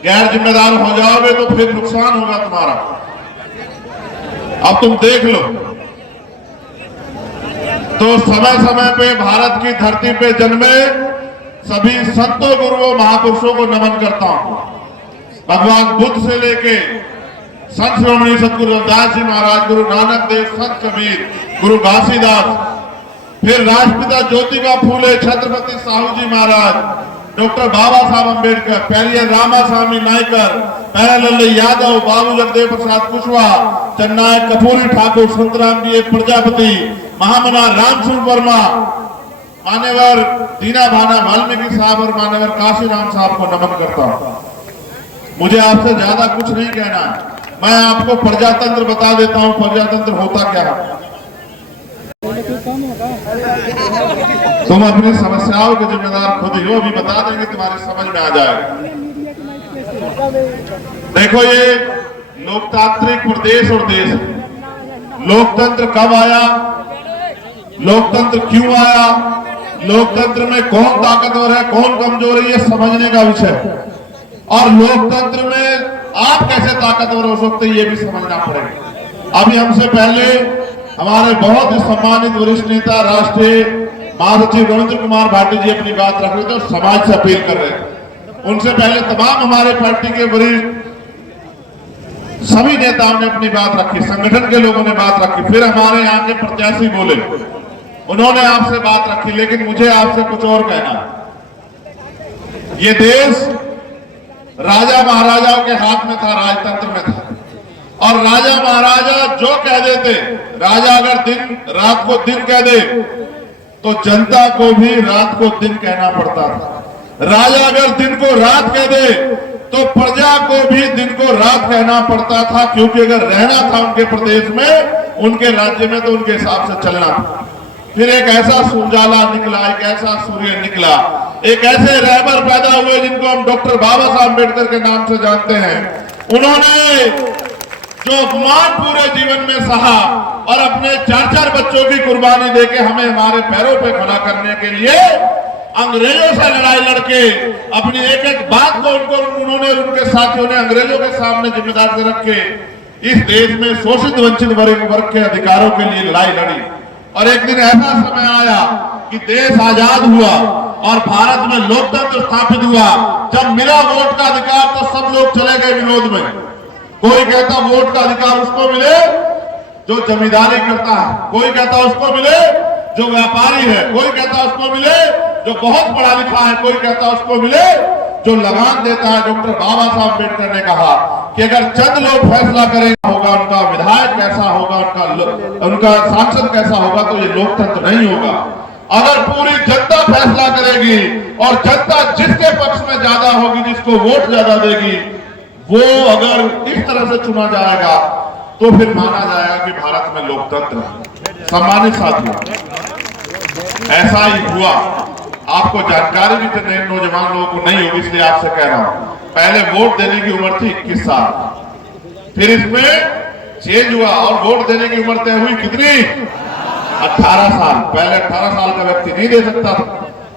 गैर जिम्मेदार हो जाओगे तो फिर नुकसान होगा तुम्हारा। अब तुम देख लो, तो समय समय पे भारत की धरती पे जन्मे सभी संतों, गुरुओं, महापुरुषों को नमन करता हूं। भगवान बुद्ध से लेके संत श्रोमणी सतगुरु रविदास जी महाराज, गुरु नानक देव, संत कबीर, गुरु घासीदास, फिर राष्ट्रपिता ज्योतिबा फूले, छत्रपति साहू जी महाराज, डॉक्टर बाबा साहब अम्बेडकर, पेरियर रामास्वामी नायकर, प्यारेलाल यादव, बाबू जगदेव प्रसाद कुशवाहा, जननायक कपूरी ठाकुर, संतराम जी प्रजापति, महामना रामसूर वर्मा, मान्यवर दीना भाना वाल्मीकि साहब और मान्यवर काशीराम साहब को नमन करता हूं। मुझे आपसे ज्यादा कुछ नहीं कहना है, मैं आपको प्रजातंत्र बता देता हूं। प्रजातंत्र होता क्या है? तुम अपनी समस्याओं के जिम्मेदार खुद ही हो, अभी बता देंगे, तुम्हारी समझ में आ जाएगा। देखो, ये लोकतांत्रिक प्रदेश और देश है। लोकतंत्र कब आया, लोकतंत्र क्यों आया, लोकतंत्र में कौन ताकतवर है, कौन कमजोर है, ये समझने का विषय है। और लोकतंत्र में आप कैसे ताकतवर हो सकते हैं, ये भी समझना पड़ेगा। अभी हमसे पहले हमारे बहुत ही सम्मानित वरिष्ठ नेता, राष्ट्रीय महासचिव रविंद्र कुमार भाटी जी अपनी बात रख रहे थे और समाज से अपील कर रहे थे। उनसे पहले तमाम हमारे पार्टी के वरिष्ठ सभी नेताओं ने अपनी बात रखी, संगठन के लोगों ने बात रखी, फिर हमारे यहाँ के प्रत्याशी बोले, उन्होंने आपसे बात रखी। लेकिन मुझे आपसे कुछ और कहना है। ये देश राजा महाराजाओं के हाथ में था, राजतंत्र में था, और राजा महाराजा जो कह देते, राजा अगर दिन रात को दिन कह दे तो जनता को भी रात को दिन कहना पड़ता था। राजा अगर दिन को रात कह दे तो प्रजा को भी दिन को रात कहना पड़ता था, क्योंकि अगर रहना था उनके प्रदेश में, उनके राज्य में, तो उनके हिसाब से चलना था। फिर एक ऐसा सुरजाला निकला, एक ऐसा सूर्य निकला, एक ऐसे रहबर पैदा हुए जिनको हम डॉक्टर बाबा साहब अम्बेडकर के नाम से जानते हैं। उन्होंने जो अपमान पूरे जीवन में सहा और अपने 4-4 बच्चों की कुर्बानी देके हमें हमारे पैरों पे खड़ा करने के लिए अंग्रेजों से लड़ाई लड़के अपनी एक एक बात को उन्होंने और उनके साथियों ने अंग्रेजों के सामने जिम्मेदार से रख के इस देश में शोषित वंचित वर्ग के अधिकारों के लिए लड़ाई लड़ी। और एक दिन ऐसा समय आया कि देश आजाद हुआ और भारत में लोकतंत्र स्थापित हुआ। जब मिला वोट का अधिकार तो सब लोग चले गए विरोध में। कोई कहता वोट का अधिकार उसको मिले जो जमींदारी करता है, कोई कहता उसको मिले जो व्यापारी है, कोई कहता उसको मिले जो बहुत पढ़ा लिखा है, कोई कहता उसको मिले जो लगान देता है। डॉक्टर बाबा साहब अम्बेडकर ने कहा कि अगर चंद लोग फैसला करेंगे होगा, उनका विधायक कैसा होगा, उनका सांसद कैसा होगा, तो ये लोकतंत्र नहीं होगा। अगर पूरी जनता फैसला करेगी और जनता जिसके पक्ष में ज्यादा होगी, जिसको वोट ज्यादा देगी, वो अगर इस तरह से चुना जाएगा तो फिर माना जाएगा कि भारत में लोकतंत्र है। सम्मानित साथियों, ऐसा ही हुआ। आपको जानकारी भी तो नहीं, नौजवान लोगों को नहीं होगी, इसलिए आपसे कह रहा हूं। पहले वोट देने की उम्र थी 21 साल, फिर इसमें चेंज हुआ और वोट देने की उम्र तय हुई कितनी? 18 साल। पहले 18 साल का व्यक्ति नहीं दे सकता था,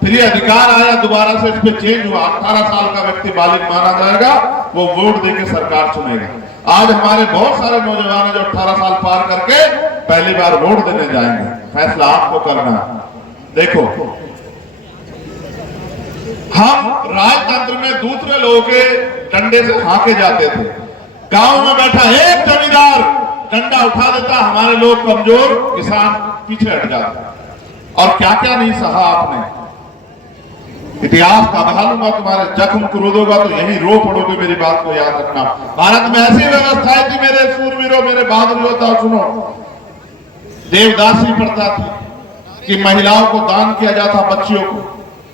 फिर ये अधिकार आया, दोबारा से इस पे चेंज हुआ। 18 साल का व्यक्ति बालिग माना जाएगा, वो वोट देके सरकार चुनेगा। आज हमारे बहुत सारे नौजवान हैं जो 18 साल पार करके पहली बार वोट देने जाएंगे। फैसला आपको करना है। देखो, हम राजतंत्र में दूसरे लोगों के डंडे से हाके जाते थे। गांव में बैठा एक जमींदार डंडा उठा देता, हमारे लोग कमजोर किसान पीछे हट जाते। और क्या क्या नहीं सहा आपने। इतिहास का बहा लूंगा, तुम्हारे जख्म क्रोधोगा तो यही रो पड़ोगे। मेरी बात को याद रखना। भारत में ऐसी व्यवस्थाएं थी मेरे सूरवीरों, मेरे बहादुर योद्धाओं, सुनो। देवदासी प्रथा थी कि महिलाओं को दान किया जाता, बच्चियों को,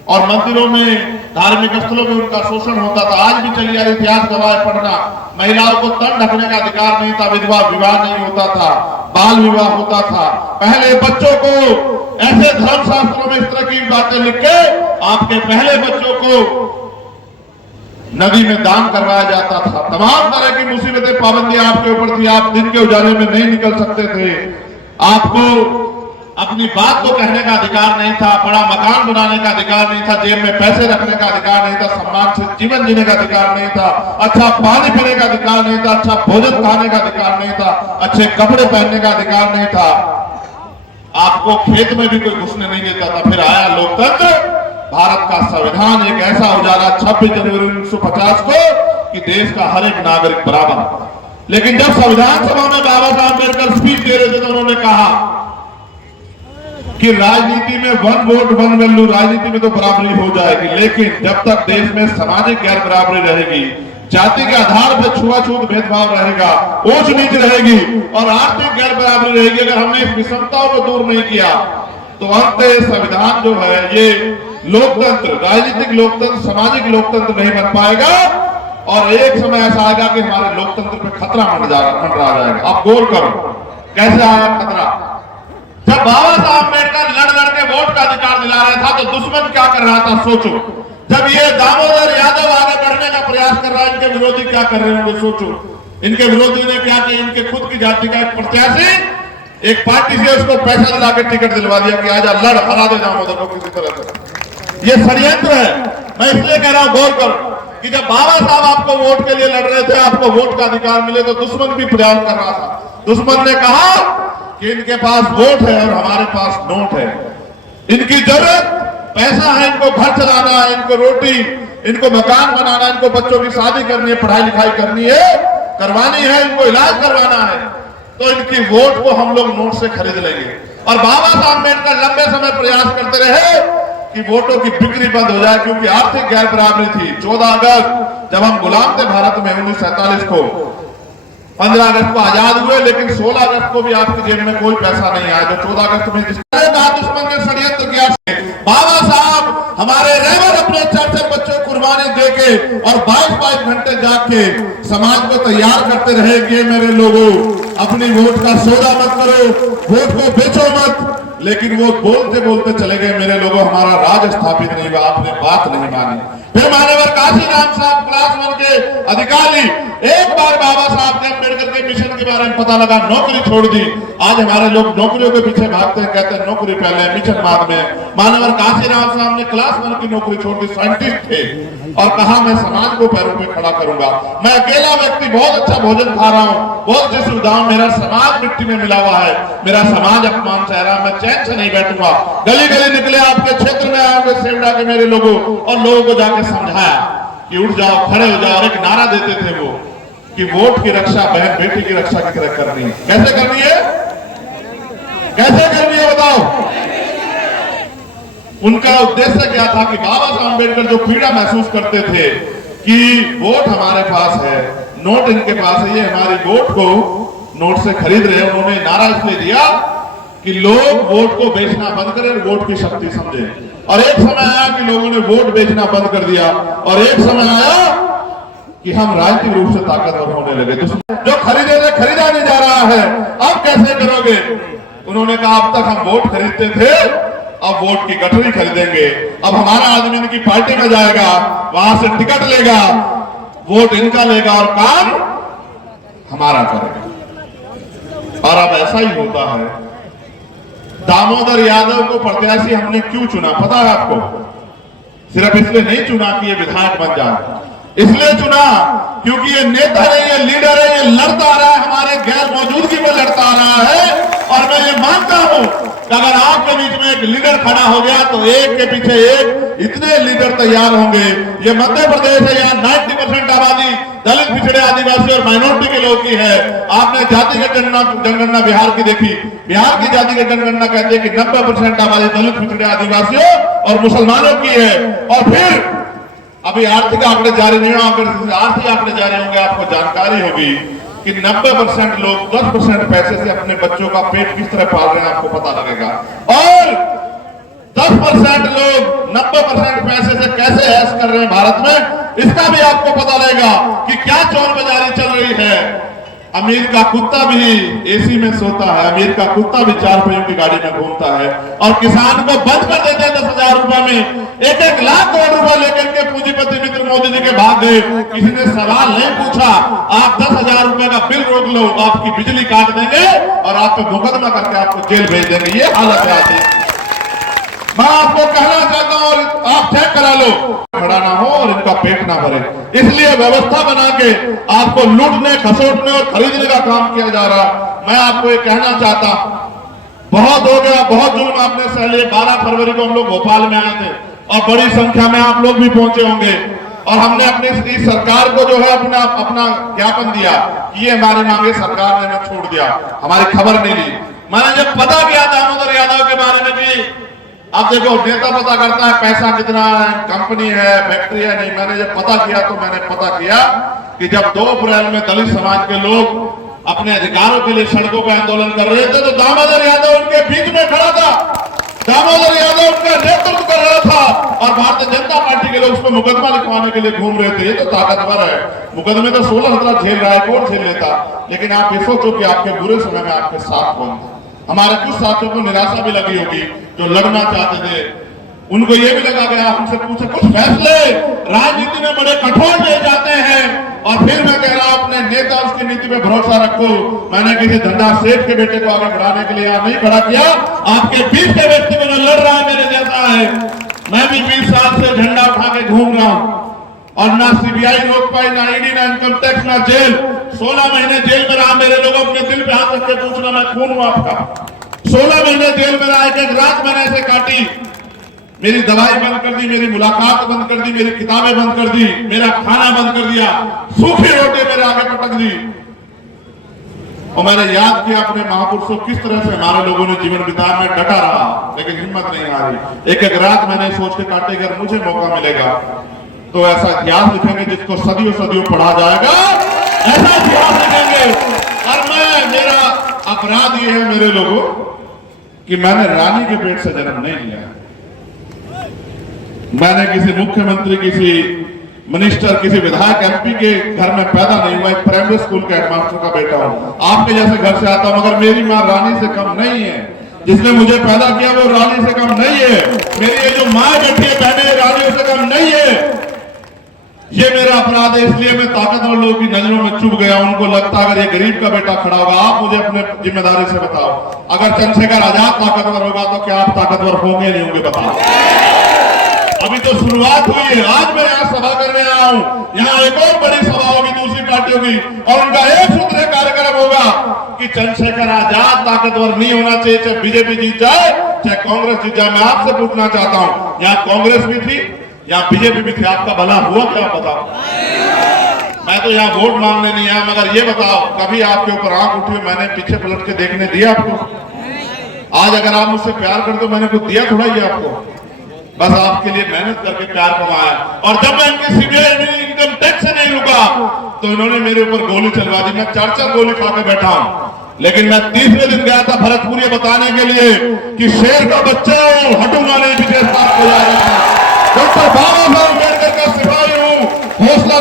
और मंदिरों में, धार्मिक स्थलों में उनका शोषण होता था। आज भी चलिए इतिहास गवाह पढ़ना। महिलाओं को तन ढकने का अधिकार नहीं था, विधवा विवाह नहीं होता था, बाल विवाह होता था। पहले बच्चों को ऐसे धर्मशास्त्रों में इस तरह की बातें लिख के आपके पहले बच्चों को नदी में दान करवाया जाता था। तमाम तरह की मुसीबतें, पाबंदियां आपके ऊपर थी। आप दिन के उजाले में नहीं निकल सकते थे। आपको अपनी बात को कहने का अधिकार नहीं था, बड़ा मकान बनाने का अधिकार नहीं था, जेब में पैसे रखने का अधिकार नहीं था, सम्मान से जीवन जीने का अधिकार नहीं था, अच्छा पानी पीने का अधिकार नहीं था, अच्छा भोजन खाने का अधिकार नहीं था, अच्छे कपड़े पहनने का अधिकार नहीं था। आपको खेत में भी कोई घुसने नहीं देता था। फिर आया लोकतंत्र, भारत का संविधान एक ऐसा उजाला 26 जनवरी 1950 को कि देश का हर एक नागरिक बराबर। लेकिन जब संविधान सभा में बाबा साहब अम्बेडकर स्पीच दे रहे थे तो उन्होंने कहा कि राजनीति में वन वोट वन वैल्यू, राजनीति में तो बराबरी हो जाएगी, लेकिन जब तक देश में सामाजिक गैर बराबरी रहेगी, जाति के आधार पर छुआछूत भेदभाव रहेगा, ऊंच नीच रहेगी और आर्थिक गैर बराबरी रहेगी, अगर हमने इस विषमताओं को दूर नहीं किया तो अंत संविधान जो है ये लोकतंत्र, राजनीतिक लोकतंत्र, सामाजिक लोकतंत्र नहीं बन पाएगा। और एक समय ऐसा आएगा कि हमारे लोकतंत्र पे खतरा मंडरा जाएगा। आप गौर करो कैसे आया खतरा। जब बाबा साहब अम्बेडकर लड़ लड़ के वोट का अधिकार दिला रहा था तो दुश्मन क्या कर रहा था, सोचो। जब ये दामोदर यादव आगे बढ़ने का प्रयास कर रहा है, इनके विरोधी क्या कर रहे होंगे, सोचो। इनके विरोधी ने क्या किया, इनके खुद की जाति का एक प्रत्याशी एक पार्टी से उसको पैसा दिला के टिकट दिलवा दिया कि आजा लड़, हरा दे दामोदर को किसी तरह से। ये षड्यंत्र है। मैं इसलिए कह रहा हूं, गौर करो कि जब बाबा साहब आपको वोट के लिए लड़ रहे थे, आपको वोट का अधिकार मिले, तो दुश्मन भी प्रयास कर रहा था। दुश्मन ने कहा कि इनके पास वोट है और हमारे पास नोट है, इनकी जरूरत पैसा है, इनको घर चलाना है, इनको रोटी, इनको मकान बनाना है, इनको बच्चों की शादी करनी है, पढ़ाई लिखाई करनी है, करवानी है, इनको इलाज करवाना है, तो इनकी वोट को हम लोग नोट से खरीद लेंगे। और बाबा साहब अम्बेडकर लंबे समय प्रयास करते रहे कि वोटों की बिक्री बंद हो जाए, क्योंकि आर्थिक गैर बराबरी थी। 14 अगस्त जब हम गुलाम थे भारत में 1947 को, 15 अगस्त को आजाद हुए, लेकिन 16 अगस्त को भी आपकी जेब में कोई पैसा नहीं आया। जो 14 अगस्त में दुश्मन ने षड्यंत्र किया, बाबा साहब हमारे रहबर अपने 4-4 बच्चों कुर्बानी देके और 22-22 घंटे जाग के समाज को तैयार करते रहे कि मेरे लोगों अपनी वोट का सौदा मत करो, वोट को बेचो मत। लेकिन वो बोलते बोलते चले गए, मेरे लोगों हमारा राज स्थापित नहीं हुआ, आपने बात नहीं मानी। फिर मान्यवर काशीराम साहब क्लास 1 के अधिकारी, एक बार बाबा साहब के अम्बेडकर के मिशन के बारे में पता लगा, नौकरी छोड़ दी। आज हमारे लोग नौकरियों के पीछे भागते हैं, कहते हैं नौकरी पहले मिशन बाद में। मान्यवर काशीराम साहब ने क्लास 1 की नौकरी छोड़ दी, साइंटिस्ट थे, और कहा मैं समाज को पैरों पे खड़ा करूंगा। मैं अकेला व्यक्ति बहुत अच्छा भोजन खा रहा हूँ, बहुत सी सुविधाओं, मेरा समाज मिट्टी में मिला हुआ है, मेरा समाज अपमान सह रहा, मैं चैन से नहीं बैठूंगा। गली गली निकले, आपके क्षेत्र में आओगे सेवड़ा के मेरे लोगों, और लोगों को जाके समझाया कि उठ जाओ, खड़े हो जाओ। और एक नारा देते थे वो कि वोट की रक्षा बहन बेटी की रक्षा की तरह करनी है। कैसे करनी है, कैसे करनी है बताओ। उनका उद्देश्य क्या था कि बाबा साहब अम्बेडकर जो पीड़ा महसूस करते थे कि वोट हमारे पास है, नोट इनके पास है, ये हमारी वोट को नोट से खरीद रहे हैं। उन्होंने नारा इसलिए दिया कि लोग वोट को बेचना बंद करें, वोट की शक्ति समझें। और एक समय आया कि लोगों ने वोट बेचना बंद कर दिया, और एक समय आया कि हम राजनीतिक रूप से ताकतवर होने लगे। जो खरीदे से खरीदा नहीं जा रहा है, अब कैसे करोगे? उन्होंने कहा अब तक हम वोट खरीदते थे, अब वोट की गठरी खरीदेंगे। अब हमारा आदमी इनकी पार्टी में जाएगा, वहां से टिकट लेगा, वोट इनका लेगा और काम हमारा करेगा। और अब ऐसा ही होता है। दामोदर यादव को प्रत्याशी हमने क्यों चुना पता है आपको? सिर्फ इसलिए नहीं चुना कि ये विधायक बन जाए, इसलिए चुना क्योंकि ये नेता है, ये लीडर है, ये लड़ता आ रहा है, हमारे गैर मौजूदगी में लड़ता आ रहा है। और मैं ये मानता हूं कि अगर आपके बीच में एक लीडर खड़ा हो गया तो एक के पीछे एक इतने लीडर तैयार होंगे। ये मध्य प्रदेश है, यहाँ 90% आबादी दलित, पिछड़े, आदिवासी और माइनॉरिटी के लोग की है। आपने जातिगत जनगणना बिहार की देखी, बिहार की जातिगत जनगणना कहती है कि 90% आबादी दलित, पिछड़े, आदिवासियों और मुसलमानों की है। और फिर अभी आर्थिक आंकड़े जारी नहीं होंगे, आर्थिक आंकड़े जारी होंगे, आपको जानकारी होगी कि 90% लोग 10% पैसे से अपने बच्चों का पेट किस तरह पाल रहे हैं, आपको पता लगेगा। और 10% लोग 90% पैसे से कैसे ऐश कर रहे हैं भारत में, इसका भी आपको पता लगेगा कि क्या चोर बाजारी चल रही है। अमीर का कुत्ता भी एसी में सोता है, अमीर का कुत्ता भी 4 पहियों की गाड़ी में घूमता है। और किसान को बंद कर देते हैं 10,000 रुपए में, 1-1 लाख करोड़ रुपए लेकर के पूंजीपति मित्र मोदी जी के भाग गए। किसी ने सवाल नहीं पूछा, आप 10,000 रुपए का बिल रोक लो, आपकी बिजली काट देंगे और आप पे मुकदमा करके आपको जेल भेज देंगे। ये हालत है आज। मैं आपको कहना चाहता हूं और आप चेक करा लो, खड़ा ना हो और इनका पेट ना भरे, इसलिए व्यवस्था बना के आपको लूटने, खसोटने और खरीदने का काम किया जा रहा। मैं आपको ये कहना चाहता, बहुत हो गया, बहुत जुल्म आपने सह लिए। 12 फरवरी को हम लोग भोपाल में आए थे और बड़ी संख्या में आप लोग भी पहुंचे होंगे। और हमने अपनी इस सरकार को जो है अपना ज्ञापन दिया कि ये हमारी मांगे सरकार ने हमें छोड़ दिया, हमारी खबर नहीं ली। मैंने जब पता किया दामोदर यादव के बारे में कि अब देखो नेता पता करता है पैसा कितना है, कंपनी है, फैक्ट्री है, नहीं। मैंने जब पता किया तो मैंने पता किया कि जब 2 अप्रैल में दलित समाज के लोग अपने अधिकारों के लिए सड़कों पर आंदोलन कर रहे थे तो दामोदर यादव उनके बीच में खड़ा था, दामोदर यादव उनका नेतृत्व कर रहा था। और भारतीय जनता पार्टी के लोग उस पर मुकदमा लिखवाने के लिए घूम रहे थे। ये तो ताकतवर है, मुकदमे तो 16-17 झेल रहा है, कौन झेल लेता। लेकिन आप ये सोचो कि आपके बुरे समय में आपके साथ कौन थे। हमारे कुछ साथियों को निराशा भी लगी होगी जो लड़ना चाहते थे, उनको ये भी लगा गया, हमसे पूछे कुछ फैसले राजनीति में बड़े कठोर ले जाते हैं। और फिर मैं कह रहा हूं अपने नेता उसकी नीति पे भरोसा रखो। मैंने किसी धंधा सेठ के बेटे को आगे बढ़ाने के लिए यहां नहीं खड़ा किया। आपके बीच के व्यक्ति को जो लड़ रहा है मेरे जैसा है, मैं भी 20 साल से झंडा उठा के घूम रहा हूं और ना सीबीआई रोक पाई, ना ईडी, ना इनकम टैक्स, ना जेल। 16 महीने जेल में रहा। मेरे लोग अपने दिल पे हाथ रख के पूछना, मैं खून हूं आपका। 16 महीने जेल में रहा, एक रात मैंने ऐसे काटी, मेरी दवाई बंद कर दी, मेरी मुलाकात बंद कर दी, मेरी किताबें बंद कर दी, मेरा खाना बंद कर दिया, सूखी रोटी मेरे आगे पटक दी। और मैंने याद किया अपने महापुरुषों किस तरह से हमारे लोगों ने जीवन बिताया। मैं डटा रहा लेकिन हिम्मत नहीं आ रही। एक रात मैंने सोच के काटे, अगर मुझे मौका मिलेगा तो ऐसा इतिहास लिखेंगे जिसको सदियों सदियों पढ़ा जाएगा, ऐसा इतिहास लिखेंगे। और मेरा अपराध ये है मेरे लोगों कि मैंने रानी के पेट से जन्म नहीं लिया। मैंने किसी मुख्यमंत्री, किसी मिनिस्टर, किसी विधायक, एमपी के घर में पैदा नहीं हुआ। एक प्राइमरी स्कूल के हेडमास्टर का बेटा हूं, आपके जैसे घर से आता हूं। मगर मेरी मां रानी से कम नहीं है। जिसने मुझे पैदा किया वो रानी से कम नहीं है। मेरी ये जो माँ बैठी है, बहनें, रानियों से कम नहीं है। ये मेरा अपराध है, इसलिए मैं ताकतवर लोगों की नजरों में चुभ गया। उनको लगता अगर ये गरीब का बेटा खड़ा होगा। आप मुझे अपने जिम्मेदारी से बताओ, अगर चंद्रशेखर आजाद ताकतवर होगा तो क्या आप ताकतवर होंगे नहीं होंगे? बताओ। अभी तो शुरुआत हुई है। आज मैं यहाँ सभा करने आया हूँ, यहाँ एक और बड़ी सभा होगी दूसरी पार्टियों की, और उनका एक सूत्र कार्यक्रम होगा कि चंद्रशेखर आजाद ताकतवर नहीं होना चाहिए, चाहे बीजेपी जीत जाए, चाहे कांग्रेस जीत जाए। मैं आपसे पूछना चाहता हूँ, यहाँ कांग्रेस भी थी, यहाँ बीजेपी भी थी, आपका भला हुआ क्या? बताओ। मैं तो यहाँ वोट मांगने नहीं आया, मगर ये बताओ कभी आपके ऊपर आंख उठी, मैंने पीछे पलट के देखने दिया आपको? आज अगर आप मुझसे प्यार करते हो, मैंने कुछ दिया थोड़ा ही आपको, बस आपके लिए मेहनत करके प्यार कमाया। और जब मैं इनकी सीबीआई इनकम टैक्स से नहीं रुका तो इन्होंने मेरे ऊपर गोली चलवा दी। मैं 4-4 गोली खा के बैठा हूं। लेकिन मैं 30वें दिन गया था भरतपुर ये बताने के लिए कि शेर का बच्चा हटूंगा नहीं, विजय साहब को डॉक्टर बाबा साहब अम्बेडकर का सिपाही हूँ, हौसला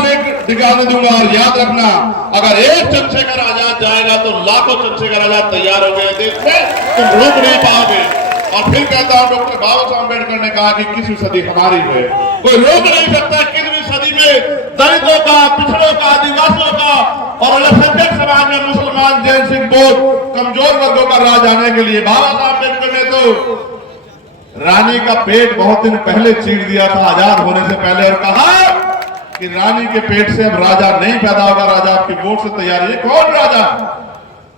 टिकाने दूंगा। और याद रखना, अगर एक चंद्रशेखर आजाद जाएगा तो लाखों चंद्रशेखर आजाद तैयार हो गए देश में, तुम रोक नहीं पाओगे। और फिर कहता हूं, डॉक्टर बाबा साहब अम्बेडकर ने कहा कि 21वीं सदी हमारी है, कोई रोक नहीं सकता 21वीं सदी में दलितों का, पिछड़ों का, आदिवासियों का और अल्पसंख्यक समाज में मुसलमान, जैन, सिख, बौद्ध कमजोर वर्गों का राज आने के लिए। बाबा साहब अम्बेडकर ने तो रानी का पेट बहुत दिन पहले चीर दिया था, आजाद होने से पहले, और कहा कि रानी के पेट से अब राजा नहीं पैदा होगा, राजा आपकी वोट से तैयार है। ये कौन राजा,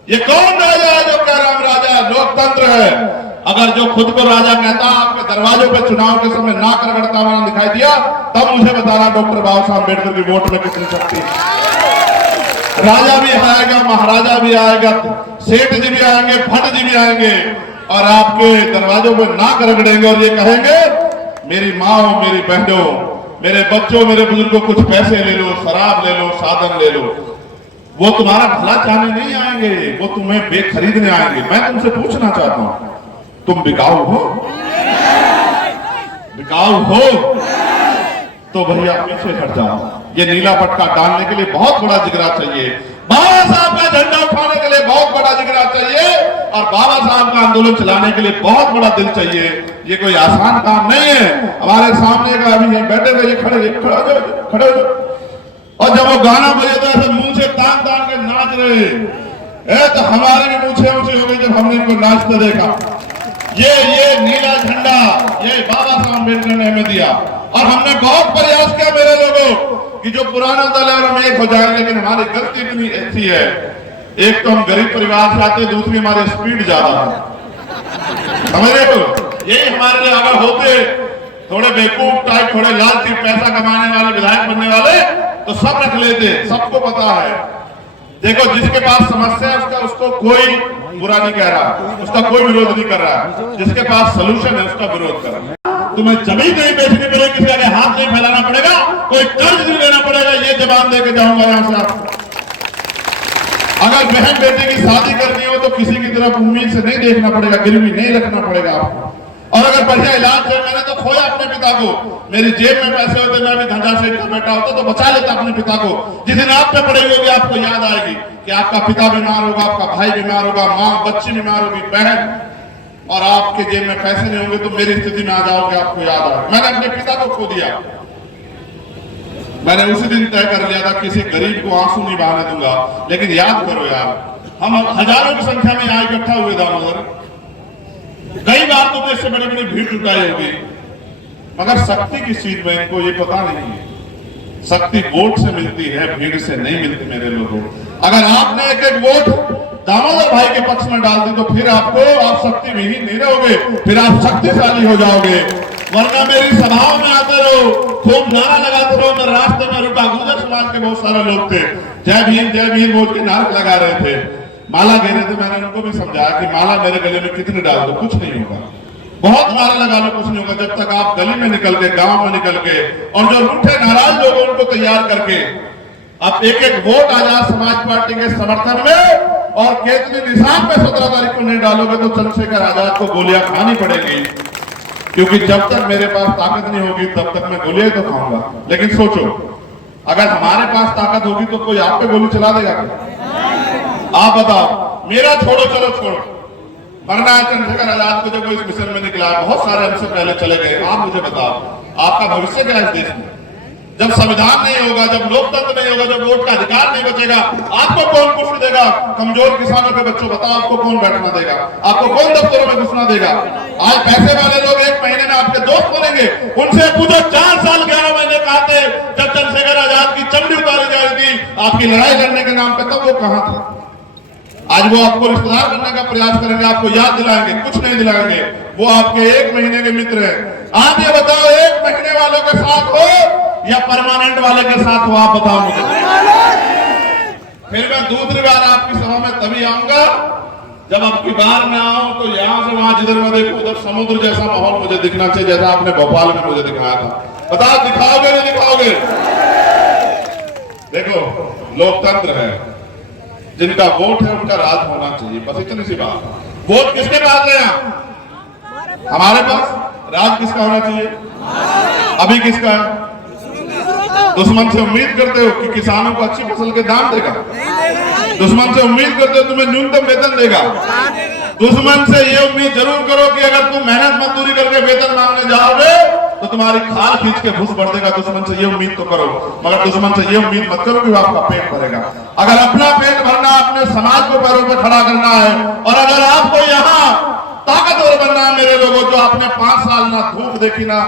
ये कौन राजा है जो कह रहा हूं राजा? लोकतंत्र है। अगर जो खुद को राजा कहता आपके दरवाजों पे चुनाव के समय नाक रगड़ता हुआ दिखाई दिया, तब मुझे बताना डॉक्टर बाबा साहब अम्बेडकर की वोट में कितनी शक्ति है। राजा भी आएगा, महाराजा भी आएगा, सेठ जी भी आएंगे, भट्ट जी भी आएंगे और आपके दरवाजों पे नाक रगड़ेंगे और ये कहेंगे, मेरी माँ, मेरी बहनों, मेरे बच्चों, मेरे बुजुर्गों, कुछ पैसे ले लो, शराब ले लो, साधन ले लो। वो तुम्हारा भला चाहने नहीं आएंगे, वो तुम्हें बेखरीदने आएंगे। मैं तुमसे पूछना चाहता हूं, तुम बिकाऊ हो? बिकाऊ हो तो भैया पीछे हट जाओ। ये नीला पट्टा डालने के लिए बहुत बड़ा जिगरा चाहिए, बाबा साहब का झंडा उठाने के लिए बहुत बड़ा जिगरा चाहिए, और बाबा साहब का आंदोलन चलाने के लिए बहुत बड़ा दिल चाहिए। ये कोई आसान काम नहीं है। हमारे सामने का अभी ये बैठे थे, ये खड़े हो, और जब वो गाना बजे तो ऐसे मुंह से तान तान के नाच रहे, तो हमारे भी मूछे ऊंचे हो गई जब हमने इनको नाचते देखा। ये नीला झंडा ये बाबा साहब अम्बेडकर ने हमें दिया, और हमने बहुत प्रयास किया मेरे लोगों कि जो पुराना दल है और हम एक हो जाए, लेकिन हमारी गलती इतनी अच्छी है, एक तो हम गरीब परिवार से आते, दूसरी हमारी स्पीड ज्यादा है। समझ रहे हो? यही हमारे लिए अगर होते थोड़े बेवकूफ टाइप, थोड़े लालची, पैसा कमाने वाले विधायक बनने वाले, तो सब रख लेते। सबको पता है, देखो जिसके पास समस्या है उसको कोई बुरा नहीं कह रहा, उसका कोई विरोध नहीं कर रहा, जिसके पास सलूशन है उसका विरोध कर रहा है। तुम्हें जमीन नहीं बेचनी पड़ेगी, किसी आगे हाथ नहीं फैलाना पड़ेगा, कोई कर्ज नहीं लेना पड़ेगा, ये जवाब देके जाऊंगा यहां से आपको। अगर बहन बेटे की शादी करनी हो तो किसी की तरफ उम्मीद से नहीं देखना पड़ेगा, गिरवी नहीं रखना पड़ेगा आपको। और अगर बढ़िया इलाज है, मैंने तो खोया अपने पिता को, मेरी जेब में पैसे होते, मैं भी धंधा सेठ का बेटा होता तो बचा लेता अपने पिता को। जिस दिन आप पे पड़ेगी होगी आपको याद आएगी कि आपका पिता बीमार होगा, आपका भाई बीमार होगा, माँ बच्ची बीमार होगी, बहन, और आपके जेब में पैसे नहीं होंगे तो मेरी स्थिति में आ जाओगे, आपको याद आएगा। मैंने अपने पिता को खो दिया, मैंने उसी दिन तय कर लिया था किसी गरीब को आंसू नहीं बहाने दूंगा। लेकिन याद करो यार, हम हजारों की संख्या में यहाँ इकट्ठा हुए दामोदर, कई बार तो इससे बड़ी बड़ी भीड़ जुटाई होगी, मगर शक्ति किस चीज में इनको ये पता नहीं है। शक्ति वोट से मिलती है, भीड़ से नहीं मिलती मेरे लोगों। अगर आपने एक एक वोट दामोदर भाई के पक्ष में डाल दी तो फिर आप शक्ति विहीन नहीं रहोगे, फिर आप शक्तिशाली हो जाओगे। वरना मेरी सभाओं में आते रहो, खूब नारा लगाते रहो। मैं रास्ते में रुका, गुर्जर समाज के बहुत सारे लोग थे, जय भीम बोल के नारे लगा रहे थे, माला घेरे थे। मैंने उनको भी समझाया कि माला मेरे गले में कितनी डाल दो, कुछ नहीं होगा, बहुत नारा लगा लो, कुछ नहीं होगा। जब तक आप गली में निकल के, गांव में निकल के, और जो रूठे नाराज लोग उनको तैयार करके आप एक एक वोट आजाद समाज पार्टी के समर्थन में और केंद्रीय निशान पे 17 तारीख को नहीं डालोगे तो चंद्रशेखर आजाद को गोलियां खानी पड़ेगी। क्योंकि जब तक मेरे पास ताकत नहीं होगी तब तक मैं गोलियां तो खाऊंगा। लेकिन सोचो, अगर हमारे पास ताकत होगी तो कोई आप पे गोली चला देगा क्या? आप बताओ। मेरा छोड़ो, चलो छोड़ो, मरना है चंद्रशेखर आजाद को जो कोई इस मिशन में निकला, बहुत सारे हमसे पहले चले गए। आप मुझे बताओ, आपका भविष्य क्या है इस देश में? जब संविधान नहीं होगा, जब लोकतंत्र नहीं होगा, जब वोट का अधिकार नहीं बचेगा, आपको कौन कुर्सी देगा? कमजोर किसानों के बच्चों, बताओ आपको कौन बैठना देगा? आपको कौन दफ्तरों में घुसना देगा? आज पैसे वाले लोग 1 महीने में आपके दोस्त बनेंगे। उनसे पूछो 4 साल 11 महीने कहते जब चंद्रशेखर आजाद की चमड़ी उतारी जा रही थी आपकी लड़ाई लड़ने के नाम पे, तब वो कहां था? आज वो आपको रिश्तेदार बनने का प्रयास करेंगे, आपको याद दिलाएंगे, कुछ नहीं दिलाएंगे। वो आपके 1 महीने के मित्र हैं। आप ये बताओ, 1 महीने वालों के साथ हो या परमानेंट वाले के साथ हो? आप बताओ मुझे। फिर मैं दूसरी बार आपकी सभा में तभी आऊंगा जब आपकी बार में आऊं तो यहां से वहां जिधर मैं देखूं उधर समुद्र जैसा माहौल मुझे दिखना चाहिए, जैसा आपने भोपाल में मुझे दिखाया था। बताओ, दिखाओगे नहीं दिखाओगे? देखो, लोकतंत्र है, जिनका वोट है उनका राज होना चाहिए, बस इतनी सी बात। वोट किसके पास है? हमारे पास। राज किसका होना चाहिए? अभी किसका है? दुश्मन से उम्मीद करते हो कि किसानों को अच्छी फसल के दाम देगा? दुश्मन से उम्मीद करते हो तुम्हें न्यूनतम वेतन देगा? दुश्मन से ये उम्मीद जरूर करो कि अगर तुम मेहनत मजदूरी करके वेतन मांगने जाओगे तो तुम्हारी खाल खींच के भूस बढ़ देगा। दुश्मन से ये उम्मीद तो करो, मगर दुश्मन से ये उम्मीद मत करो कि आपका पेट भरेगा। अगर अपना पेट भरना, अपने समाज को पैरों पर खड़ा करना है, और अगर आपको यहाँ ताकतवर बनना है मेरे लोगों, जो आपने 5 साल ना धूप देखी, ना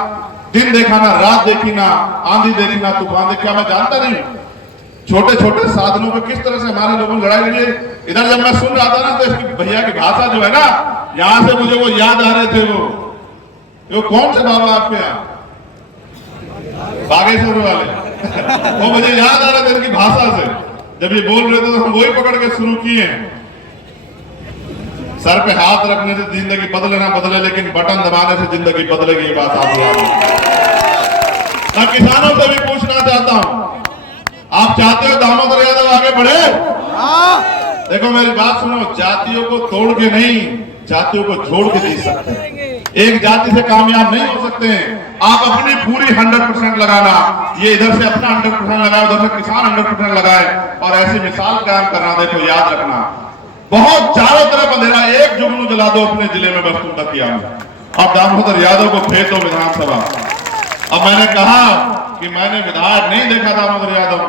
दिन देखा, ना रात देखी, ना आंधी देखी, ना तूफान देखी, क्या मैं जानता नहीं छोटे छोटे साधनों पर किस तरह से हमारे लोगों ने लड़ाई लड़ी। इधर जब मैं सुन रहा था ना, तो इसकी भैया की भाषा जो है ना, यहां से मुझे वो याद आ रहे थे। वो कौन से बाबा आपके यहाँ, बागेश्वर वाले वो मुझे याद आ रहे थे इनकी भाषा से। जब ये बोल रहे थे तो हम वही पकड़ के शुरू किए। सर पे हाथ रखने से जिंदगी बदले ना बदले, लेकिन बटन दबाने से जिंदगी बदलेगी, ये बात आप याद रखें। मैं किसानों से भी पूछना चाहता हूं, आप चाहते हो दामोदर यादव आगे बढ़े? देखो मेरी बात सुनो, जातियों को तोड़ के नहीं, जातियों को जोड़ के जीत सकते हैं। एक जाति से कामयाब नहीं हो सकते हैं। आप अपनी पूरी 100% लगाना, ये इधर से अपना 100% लगाए, उधर से किसान 100% लगाए, और ऐसी मिसाल कायम करना। देखो याद रखना, बहुत चारों तरफ अंधेरा, एक जुगनू जला दो अपने जिले में, बस तुम तक किया। अब दामोदर यादव को भेज दो विधानसभा। अब मैंने कहा कि मैंने विधायक नहीं देखा दामोदर यादव,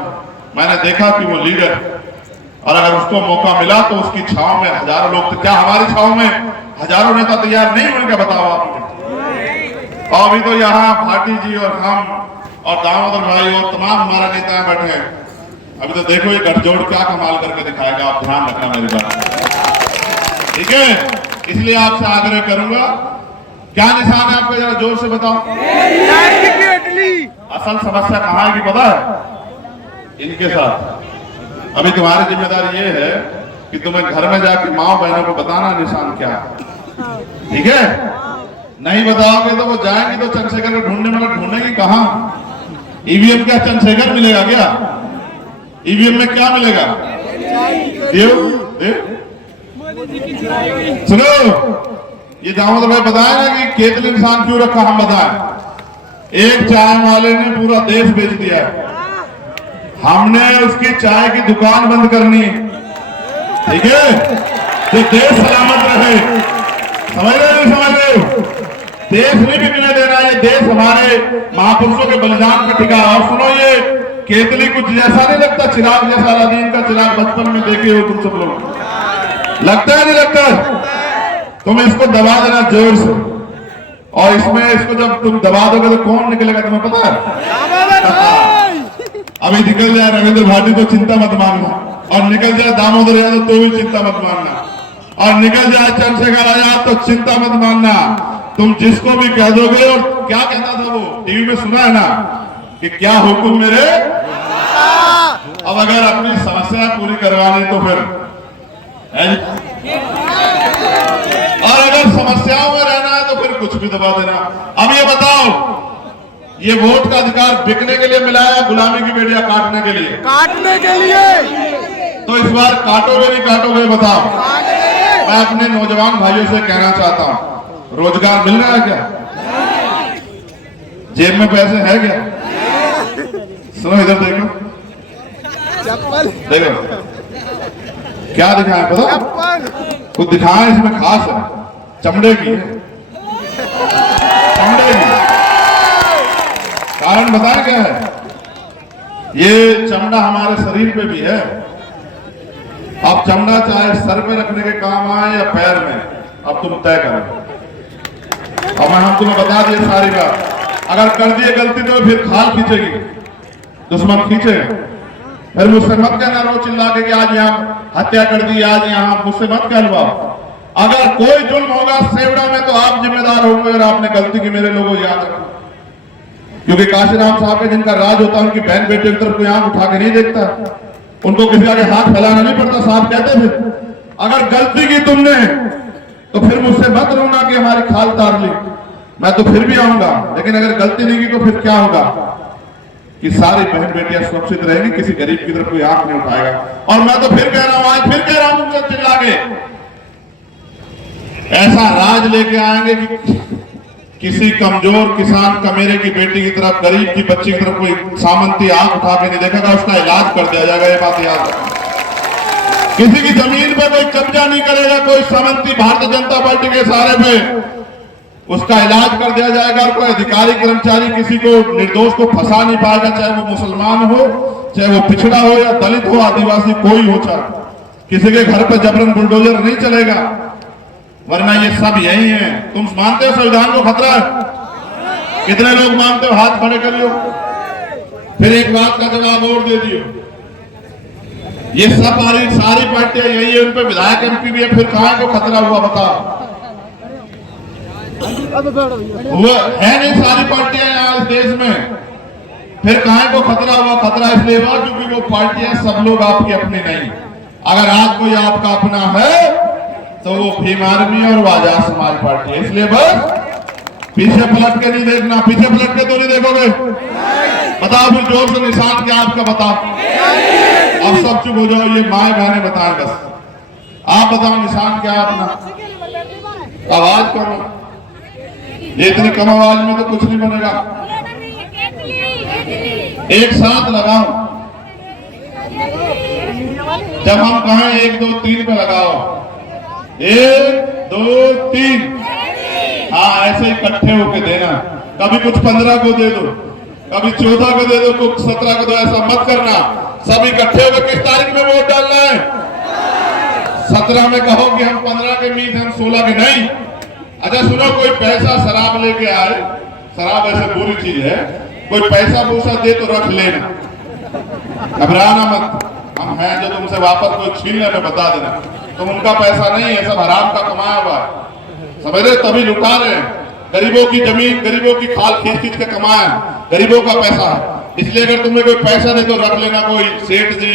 मैंने देखा कि वो लीडर, और अगर उसको मौका मिला तो उसकी छाव में हजारों लोग थे। क्या हमारी छाव में हजारों नेता तैयार नहीं हुए? क्या बताओ आपने? और अभी तो यहाँ भाटी जी और हम और दामोदर भाई और तमाम हमारा नेता बैठे हैं। अभी तो देखो ये गठजोड़ क्या कमाल करके दिखाएगा, आप ध्यान रखना मेरी बात, ठीक है? इसलिए आपसे आग्रह करूंगा, क्या निशान है आपका, जरा जोर से बताओ। असल समस्या कहां है कि पता है? इनके साथ। अभी तुम्हारी जिम्मेदारी ये है कि तुम्हें घर में जाके माँ बहनों को बताना निशान क्या है, ठीक है? नहीं बताओगे तो वो जाएंगे तो चंद्रशेखर को ढूंढने, मतलब ढूंढेंगे कहां? ईवीएम क्या चंद्रशेखर मिलेगा क्या? ईवीएम में क्या मिलेगा? देव सुनो, ये दामोदर भाई बताए ना कि केतली इंसान क्यों रखा, हम बताएं। एक चाय वाले ने पूरा देश बेच दिया, हमने उसकी चाय की दुकान बंद करनी, ठीक है? तो देश सलामत रहे। समझ रहे हो? समझ रहे हो? देश नहीं बिकने देना, ये देश हमारे महापुरुषों के बलिदान का टिका। और सुनो, ये केतली कुछ जैसा नहीं लगता, चिराग जैसा, अलादीन का चिराग बचपन में देखे हो तुम सब लोग, लगता है नहीं लगता? तुम इसको दबा देना जोर से, और इसमें इसको जब तुम दबा दोगे तो कौन निकलेगा तुम्हें पता है? अभी निकल जाए रविंद्र भाटी तो चिंता मत मानना, और निकल जाए दामोदर यादव तो भी चिंता मत मानना, और निकल जाए चंद्रशेखर आजाद तो चिंता मत मानना। तुम जिसको भी कह दोगे, और क्या कहता था वो, टीवी में सुना है ना कि क्या हुक्म मेरे। अब अगर अपनी समस्या पूरी करवानी तो फिर, और अगर समस्याओं में रहना है तो फिर कुछ भी दबा देना। अब ये बताओ, ये वोट का अधिकार बिकने के लिए मिला है, गुलामी की बेड़ियां काटने के लिए? काटने के लिए। तो इस बार काटोगे नहीं काटोगे बताओ? मैं अपने नौजवान भाइयों से कहना चाहता हूं, रोजगार मिल रहा है क्या? जेब में पैसे है क्या? सुनो इधर देखो, देखो क्या दिखाएं पता? कुछ दिखाएं इसमें खास है, चमड़े की है, चमड़े की। कारण बताएं क्या है? ये चमड़ा हमारे शरीर पे भी है। अब चमड़ा चाहे सर पे रखने के काम आए या पैर में, अब तुम तय करो। अब हम तुम्हें बता दिए सारी बात, अगर कर दिए गलती तो फिर खाल खींचेगी, दुश्मन खींचेगा। फिर मुझसे मत कहना रोज चिल्ला के कि आज यहाँ हत्या कर दी, आज यहाँ, मुझसे मत कहलवाओ। अगर कोई जुल्म होगा सेवड़ा में तो आप जिम्मेदार होंगे, अगर आपने गलती की। मेरे लोगों याद रखो, क्योंकि काशीराम साहब के जिनका राज होता है, उनकी बहन बेटे की तरफ कोई आंख उठा के नहीं देखता, उनको किसी आगे हाथ फैलाना नहीं पड़ता। साहब कहते थे अगर गलती की तुमने तो फिर मुझसे मत रोना कि हमारी खाल तार ली, मैं तो फिर भी आऊंगा। लेकिन अगर गलती नहीं की तो फिर क्या होगा कि सारी बहन बेटियां सुरक्षित रहेंगी, किसी गरीब की तरफ कोई आंख नहीं उठाएगा। और मैं तो फिर कह रहा हूं, आज फिर कह रहा हूं तुमसे चिल्ला के, ऐसा राज लेके आएंगे किसी कमजोर किसान का मेरे की बेटी की तरफ, गरीब की बच्ची की तरफ कोई सामंती आंख उठा के नहीं देखेगा, उसका इलाज कर दिया जाएगा। ये बात याद रखना। किसी की जमीन पे कोई कब्जा नहीं करेगा कोई सामंती भारतीय जनता पार्टी के सहारे पे, उसका इलाज कर दिया जाएगा। और कोई अधिकारी कर्मचारी किसी को निर्दोष को फंसा नहीं पाएगा, चाहे वो मुसलमान हो, चाहे वो पिछड़ा हो या दलित हो, आदिवासी कोई हो, चाहे किसी के घर पे जबरन बुलडोजर नहीं चलेगा, वरना ये सब यही है। तुम मानते हो संविधान को खतरा है? कितने लोग मानते हो? हाथ खड़े कर लो। फिर एक बात का जवाब और दे दियो, ये सब सारी पार्टियां यही है, उन पे विधायक एमपी भी है, फिर कहां को खतरा हुआ बताओ? वो है नहीं सारी पार्टियां यहाँ इस देश में, फिर कहां को खतरा हुआ? खतरा इसलिए हुआ क्योंकि वो पार्टियां सब लोग आपकी अपनी नहीं। अगर आज कोई आपका अपना है तो वो भीम आर्मी और आजाद समाज पार्टी है। इसलिए बस पीछे पलट के नहीं देखना। पीछे पलट के तो नहीं देखोगे? बताओ फिर जोर से निशान क्या आपका? बताओ। अब सब चुप हो जाओ, ये माए बहने बताएं बस। आप बताओ निशान क्या अपना? आवाज करो, ये इतनी कम आवाज में तो कुछ नहीं बनेगा। एक साथ लगाओ, जब हम कहें 1 2 3 पे लगाओ, 1 2 3। हाँ, ऐसे इकट्ठे होके देना। कभी कुछ 15 को दे दो, कभी 14 को दे दो, कुछ 17 को दो, ऐसा मत करना। सब इकट्ठे होकर किस तारीख में वोट डालना है? 17 में कहो कि हम 15 के मीत, हम 16 के नहीं। अच्छा सुनो, कोई पैसा शराब लेके आए, शराब ऐसे बुरी चीज है, कोई पैसा पूसा दे तो रख लेना, घबराना मत। हम हैं जो तुमसे वापस कोई छीनने में बता देना, तुम उनका पैसा नहीं है, सब हराम का कमाया हुआ है, समझ रहे? तभी लुटा रहे हैं। गरीबों की जमीन, गरीबों की खाल खींच खींच के कमाया, गरीबों का पैसा है। इसलिए अगर तुम्हें कोई पैसा दे तो रख लेना, कोई सेठ जी,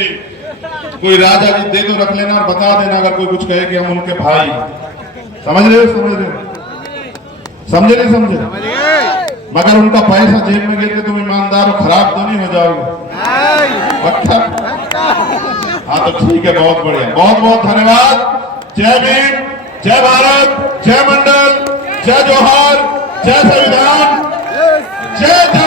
कोई राजा जी दे तो रख लेना, और बता देना अगर कोई कुछ कहे कि हम उनके भाई। समझ रहे हो? समझ रहे हो? समझे नहीं समझे? मगर उनका पैसा जेब में गिर के तुम ईमानदार और खराब तो नहीं हो जाओगे? पक्का? हाँ तो ठीक है, बहुत बढ़िया, बहुत बहुत धन्यवाद। जय भीम, जय भारत, जय मंडल, जय जोहार, जय संविधान, जय जय